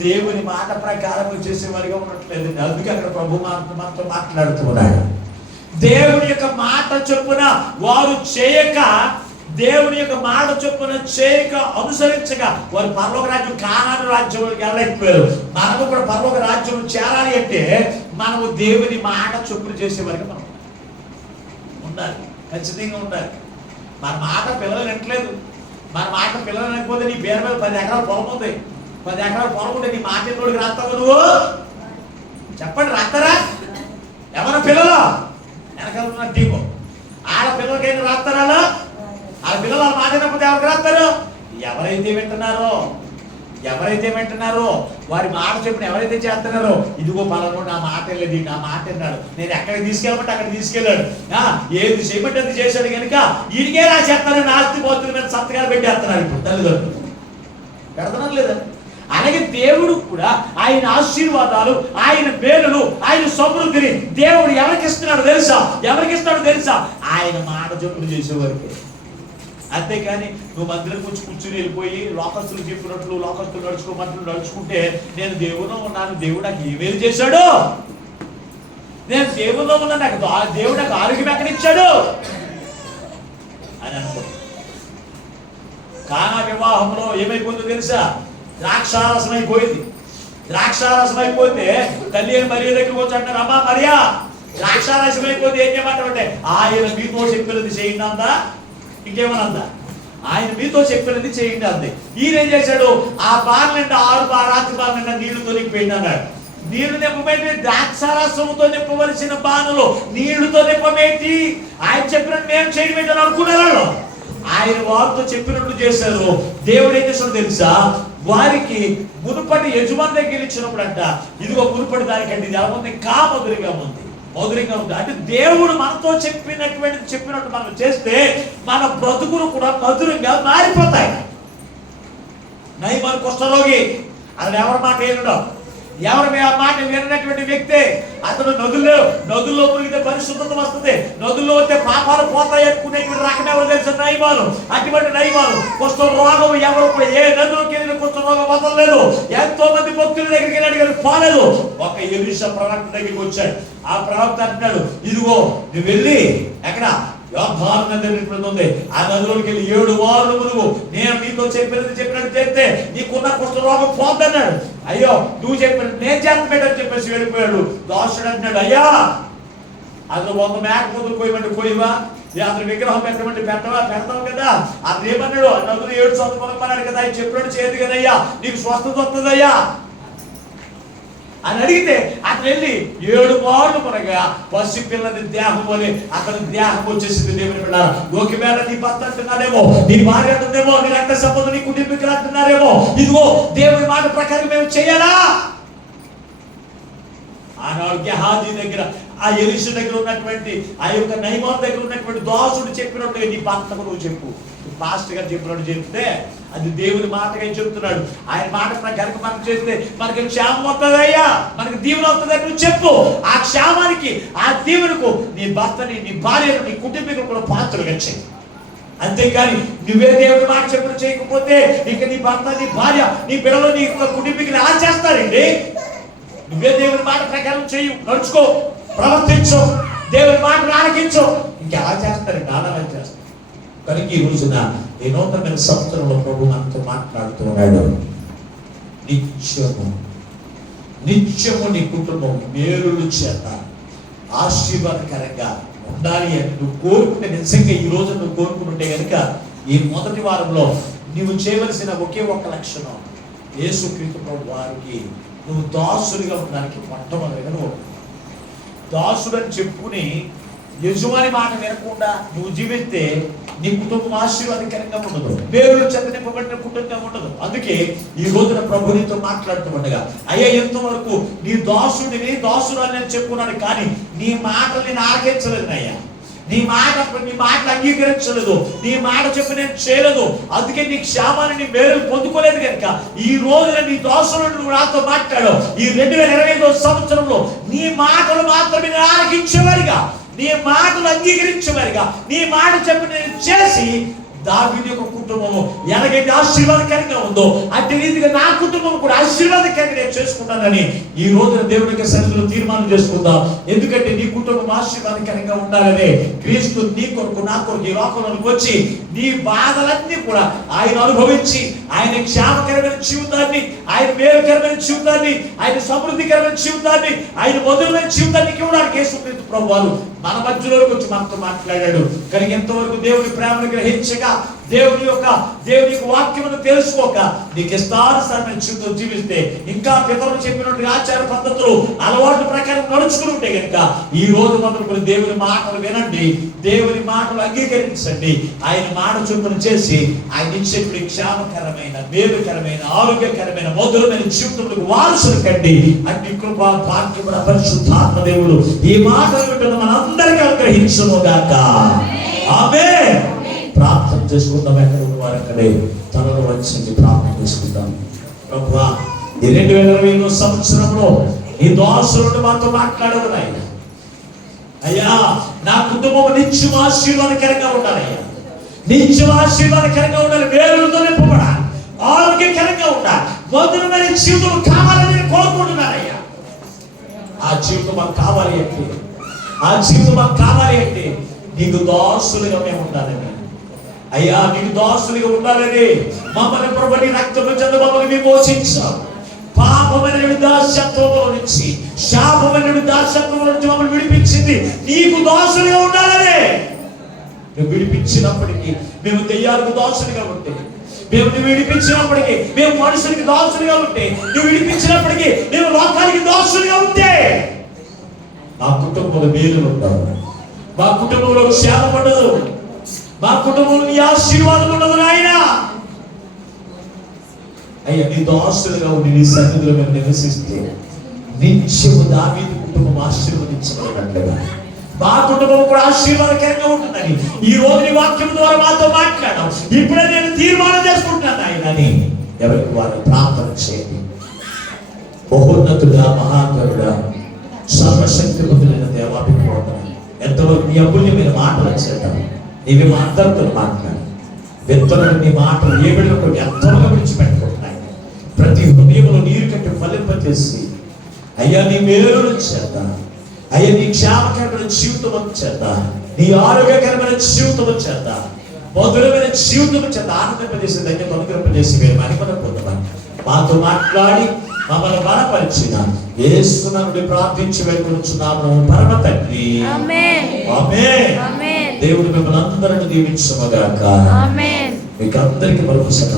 దేవుని మాట ప్రకారం చేసేవారిగా ఉండట్లేదు. అందుకే అక్కడ ప్రభు మనతో మాట్లాడుతున్నాడు. దేవుని యొక్క మాట చొప్పున వారు చేయక, దేవుని యొక్క మాట చొప్పున చేయక, అనుసరించగా వారు పరలోక రాజ్యం, కానాను రాజ్యంలోకి వెళ్ళలేకపోయారు. మనము కూడా పరలోక రాజ్యం చేరాలి అంటే మనము దేవుని మాట చొప్పున చేసేవారికి మనం ఉండాలి, ఖచ్చితంగా ఉండాలి. మన మాట పిల్లలు వినట్లేదు. మన మాట పిల్లలు వినకపోతే నీ పేరు మీద 10 ఎకరాల పొలం ఉంది. 10 ఎకరాల పొలం ఉంటే నీ మాట తోడికి రాస్తావు నువ్వు? చెప్పండి, రాస్తారా? ఎవరి పిల్లలు వెనకాల టీము ఆడపిల్లలకైనా రాస్తారా? ఆ ఆ పిల్లలు ఆ మాట వినకపోతే ఎవరికి రాస్తారు? ఎవరైతే వింటున్నారో వారి మాట చెప్పిన ఎవరైతే చేస్తున్నారో, ఇదిగో పలానా నా మాట వెళ్ళేది, నా మాట విన్నాడు, నేను ఎక్కడికి తీసుకెళ్ళమంటే అక్కడ తీసుకెళ్ళాడు, ఏది చేయమంటే అది చేశాడు కనుక ఈడికే రాసేస్తాను, నాస్తి పోతున్న మీద సంతకాలు పెట్టేస్తున్నారు ఇప్పుడు తల్లిదండ్రులు. పెడుతున్నారు లేదా? అలాగే దేవుడు కూడా ఆయన ఆశీర్వాదాలు, ఆయన మేలులు, ఆయన సమృద్ధిని దేవుడు ఎవరికి ఇస్తున్నాడు తెలుసా? ఆయన మాట చెప్పులు చేసేవారికి. అంతేకాని నువ్వు మందిరం కూర్చుని వెళ్ళిపోయి లోకస్తులు చెప్పినట్లు లోకస్తులు నడుచుకోమంటూ నడుచుకుంటే నేను దేవుడు ఉన్నాను, దేవుడు నాకు ఏమేమి చేశాడు, నేను దేవుల్లో ఉన్నాను, నాకు దేవుడు నాకు ఆరోగ్యం ఎక్కడిచ్చాడు అని అనుకో. కానా వివాహంలో ఏమైపోతుందో తెలుసా? ద్రాక్షారసం అయిపోతే తల్లి మరియ దగ్గరికి వచ్చి అంటారు, అమ్మా మరియా ద్రాక్షారసం అయిపోతే ఏం చేయమంటారంటే, ఆయన మీతో చెప్పినది చేయండి అందా, ఇంకేమన్నా ఆయన మీతో చెప్పినది చేయండి అంది. ఈయనేం చేశాడు? ఆ బార్ నిండా 6 రాత్రి బార్ నిండా నీళ్లు తొలిగిపోయింది అన్నాడు. నీళ్లు నింపమేంటి? ద్రాక్షారసముతో నింపవలసిన బాణలో నీళ్లతో నింపమేంటి? ఆయన చెప్పినట్టు మేము చేయడం ఏంటని అనుకున్నారు. ఆయన వారితో చెప్పినట్లు చేశారు. దేవుడు ఏం చేశాడు తెలుసా? వారికి మునుపటి యజమాని దగ్గర ఇచ్చినప్పుడు అంట, ఇదిగో మునుపటి దానికంటే ఇది ఎలా ఉంది? మధురంగా ఉంది. అంటే దేవుడు మనతో చెప్పినట్టు మనం చేస్తే మన బ్రతుకులు కూడా మధురంగా మారిపోతాయి. నయమాను కుష్ఠరోగి, అతను ఎవరి మాట వినడం, ఎవరి ఆ మాట వినటువంటి వ్యక్తే. అతను నదుల్లో మునిగితే పరిశుద్ధత వస్తుంది, నదుల్లో వస్తే పాపాలు పోతాయి అనుకునేటువంటి రకం ఎవరు తెలుసు? నయమాను. అటువంటి నయమాను కుష్ఠ రోగం ఎవరు కూడా ఏ నదులోకి వెళ్ళిన కుష్ఠ రోగం వదలలేదు. ఎంతో మంది భక్తుల దగ్గరికి వెళ్ళాడు కానీ పోలేదు. ఒక ఎలీషా ప్రవక్త దగ్గరికి వచ్చాడు. ఆ ప్రవక్త అంటున్నాడు, ఇదిగో నువ్వు వెళ్ళి ఎక్కడ యోర్దాను నది ఉంది, ఆ నదిలోకి వెళ్ళి 7 వారాలు మునుగు, నేను నీతో చెప్పినట్టు చేస్తే నీకున్న కుష్ఠ రోగం పోద్దన్నాడు. అయ్యో నువ్వు చెప్పినట్టు నేను చేస్తాను చెప్పేసి వెళ్ళిపోయాడు. దాసుడు అంటున్నాడు, అయ్యా అతను 100 మేకపోతులు కోయవా, అతను విగ్రహం పెట్టమంటే పెడతావు కదా. అతను ఏమన్నాడు? నదులు 7 సంవత్సరాలు కదా, ఆయన చెప్పినట్టు చేయదు కదయ్యా, నీకు స్వస్థత వస్తుందయ్యా అని అడిగితే అతను వెళ్ళి 7 మార్లు మనగా పసిపిల్లది దేహం అని అతని దేహం వచ్చేసింది. దేవుని పిల్లల ఒకవేళ నీ భర్త అంటున్నారేమో, నీ భార్య అంటుందేమో, నీ రక్త సంబంధం నీ కుటుంబీకులు అంటున్నారేమో, ఇదిగో దేవుని మాట ప్రకారం మేము చేయాలా? ఆనాడు గెహాజీ దగ్గర, ఆ ఎలీషా దగ్గర ఉన్నటువంటి, ఆ యొక్క నయమాను దగ్గర ఉన్నటువంటి దాసుడు చెప్పినట్టుగా నీ భర్తకు నువ్వు చెప్పు. పాస్టర్ గారు చెప్పినట్టు చెప్తే అది దేవుని మాటగా చెప్తున్నాడు. ఆయన మాట ప్రకారం మనం చేస్తే మనకి క్షేమం వస్తుందయ్యా, మనకి దీవెన వస్తుందని నువ్వు చెప్పు. ఆ క్షేమానికి, ఆ దీవెనకు నీ భర్తని, నీ భార్యను, నీ కుటుంబీకులు కూడా పాత్రలుగా చేయి. అంతేకాని నువ్వే దేవుని మాట చెప్పిన చేయకపోతే ఇక నీ భర్త, నీ భార్య, నీ పిల్లలు, నీ కుటుంబీకులు ఎలా చేస్తారండి? నువ్వే దేవుని మాట ప్రకారం చేయు, నడుచుకో, ప్రవర్తించు, దేవుని మాటను ఆలకించు, ఇంకెలా చేస్తారండి? ఆనందం చేస్తారు. కనుక ఈ రోజున ఈ నూతన సంవత్సరంలో ప్రభు మనతో మాట్లాడుతూ ఉన్నాడు. నిత్యము నీ కుటుంబం మేలుల చేత ఆశీర్వాదకరంగా ఉండాలి అని నువ్వు కోరుకుంటే, నిజంగా ఈ రోజు నువ్వు కోరుకుంటుంటే కనుక ఈ మొదటి వారంలో నువ్వు చేయవలసిన ఒకే ఒక లక్షణం, యేసుక్రీస్తు ప్రభు వారికి నువ్వు దాసుడిగా ఉండడానికి మొట్టమొదటిగా నువ్వు దాసుడు అని చెప్పుకుని యజమాని మాట వినకుండా నువ్వు జీవిస్తే నీ కుటుంబం ఆశీర్వాదకరంగా ఉండదు, పేరులు చెత్త నింపబడిన కుటుంబం ఉండదు. అందుకే ఈ రోజున ప్రభు నీతో మాట్లాడుతూ ఉండగా, అయ్యా ఎంతవరకు నీ దాసుడు అని చెప్పుకున్నాను, కానీ నీ మాటలు నేను ఆలకించలేదు అయ్యా, నీ మాటలు అంగీకరించలేదు, నీ మాట చెప్పి నేను చేయలేదు, అందుకే నీ క్షేమాన్ని, నీ మేలు పొందుకోలేదు కనుక ఈ రోజున నీ దాసుడు నువ్వు నాతో మాట్లాడు. ఈ 2025 సంవత్సరంలో నీ మాటలు మాత్రమే నేను ఆలకించేవారిగా, నీ మాటలు అంగీకరించేవారిగా, నీ మాట చెప్పి నేను చేసి దావీదు యొక్క కుటుంబము ఎలాగైతే ఆశీర్వాదకరంగా ఉందో అదే రీతిగా నా కుటుంబం కూడా ఆశీర్వాదకరంగా నేను చేసుకుంటానని ఈ రోజున దేవుని యొక్క సన్నిధిలో తీర్మానం చేసుకుందాం. ఎందుకంటే నీ కుటుంబం ఆశీర్వాదకరంగా ఉండాలని క్రీస్తు నీ కొరకు, నా కొరకు ఈ లోకంలోకి వచ్చి నీ బాధలన్నీ కూడా ఆయన అనుభవించి, ఆయన క్షేమకరమైన జీవితాన్ని, ఆయన మేలుకరమైన జీవితాన్ని, ఆయన సమృద్ధికరమైన జీవితాన్ని, ఆయన మధురమైన జీవితాన్ని ఇవ్వడానికి యేసుక్రీస్తు ప్రభువారు మన మధ్యలోకి వచ్చి మనతో మాట్లాడాడు. కానీ ఎంతవరకు దేవుని ప్రేమను గ్రహించగా, దేవుని యొక్క వాక్యమును తెలుసుకోక నీకు ఇష్టానుసారమైన జీవితం జీవిస్తే, ఇంకా పితరులు చెప్పినట్టు ఆచార పద్ధతులు అలవాటు ప్రకారం నడుచుకుని ఉంటే కనుక ఈ రోజు మొదలుకొని దేవుని మాటలు వినండి, దేవుని మాటలు అంగీకరించండి. ఆయన మాట చొప్పున చేసి ఆయన ఇచ్చేటువంటి క్షేమకరమైన, మేలుకరమైన, ఆరోగ్యకరమైన, మధురమైన జీవితములకు వారసులు కండి. అన్ని కృపా భాగ్యముల పరిశుద్ధాత్మ దేవుడు ఈ మాటలు వింటున్న మనందరికీ అనుగ్రహించును గాక. ఆమేన్. ప్రార్థన చేసుకుందాం. ఎక్కడ ఉన్నవారు అక్కడే తనలో వచ్చింది ప్రార్థన చేసుకుందాం. ప్రభువా, ఈ 2020 సంవత్సరంలో ఈ దోషులను మాతో మాట్లాడదు నాయన. అయ్యా, నా కుటుంబం నిత్యం ఆశీర్వాదకరంగా ఉండాలయ్యా, నిత్యం ఆశీర్వాదకరంగా ఉండాలి, వేరులతో నింపబడాలి, ఆరోగ్యకరంగా ఉండాలి, మధురమైన జీవితం కావాలని నేను కోరుకుంటున్నానయ్యా. ఆ జీవితం మాకు కావాలి అంటే, ఆ జీవితం మాకు కావాలి అంటే నీకు దోషులుగా మేము ఉండాలని అయ్యా, నీకు దోషులుగా ఉండాలని మమ్మల్ని ప్రభుని రక్తము చెంద మమ్మల్ని విమోచించావు. పాపమైన దాస్యత్వంలో నుంచి, శాపమైన దాస్యత్వంలో నుంచి మమ్మల్ని విడిపించింది నీకు దోషులుగా ఉండాలని. నువ్వు విడిపించినప్పటికీ మేము దెయ్యాలకు దోషులుగా ఉంటే, మేము నువ్వు విడిపించినప్పటికీ మేము మనుషులకి దోషులుగా ఉంటే, నువ్వు విడిపించినప్పటికీ మేము లోకానికి దోషులుగా ఉంటే మా కుటుంబంలో మేలు ఉండవు, మా కుటుంబంలో క్షేమం ఉండదు, మా కుటుంబంలో నీ ఆశీర్వాదం ఉండదు నాయనా. అయ్యా, నీ దోషులుగా ఉండి నీ సన్నిధిలో మేము నివసిస్తే నిత్యము దావీదు కుటుంబం ఆశీర్వదించబడినట్లుగా మా కుటుంబం కూడా ఆశీర్వాదకరంగా ఉంటుందని ఈ రోజు నీ వాక్యం ద్వారా మాతో మాట్లాడాం. ఇప్పుడే నేను తీర్మానం చేసుకుంటున్నాను ఆయన అని ఎవరికి వారు ప్రార్థన చేయండి. మహోన్నతుడా, మహాకరుడా, సర్వశక్తిమంతుడైన దేవాభిప్రాయం, ఎంతవరకు నీ అమూల్యమైన మాటలు చేద్దాం. నీవి మా అందరితో మాట్లాడు. విత్తనాలు నీ మాటలు ఏ బిడ్డలకు ఎంతగా విడిచిపెట్టుకుంటున్నాయి. ప్రతి హృదయంలో నీరు కట్టి ఫలింపజేసి అయ్యా నీ మేలును చేద్దాం. అయ్యా నీ క్షేమకరమైన జీవితం చేద్దాం, నీ ఆరోగ్యకరమైన జీవితం చేద్దాం, మధురమైన జీవితం చేత ఆనందింపజేసి దగ్గర అనుగ్రహింపజేసి మేము మరికొన పొందమని మాతో మాట్లాడి మమ్మల్ని బలపరిచిన యేసునామములో ప్రార్థించి వేడుకొనుచున్నాము పరమ తండ్రి. ఆమేన్. ఆమేన్. దేవుడు మిమ్మల్ని అందరిని దీవించుగాక. ఆమేన్. మీకు అందరికీ మరొకసారి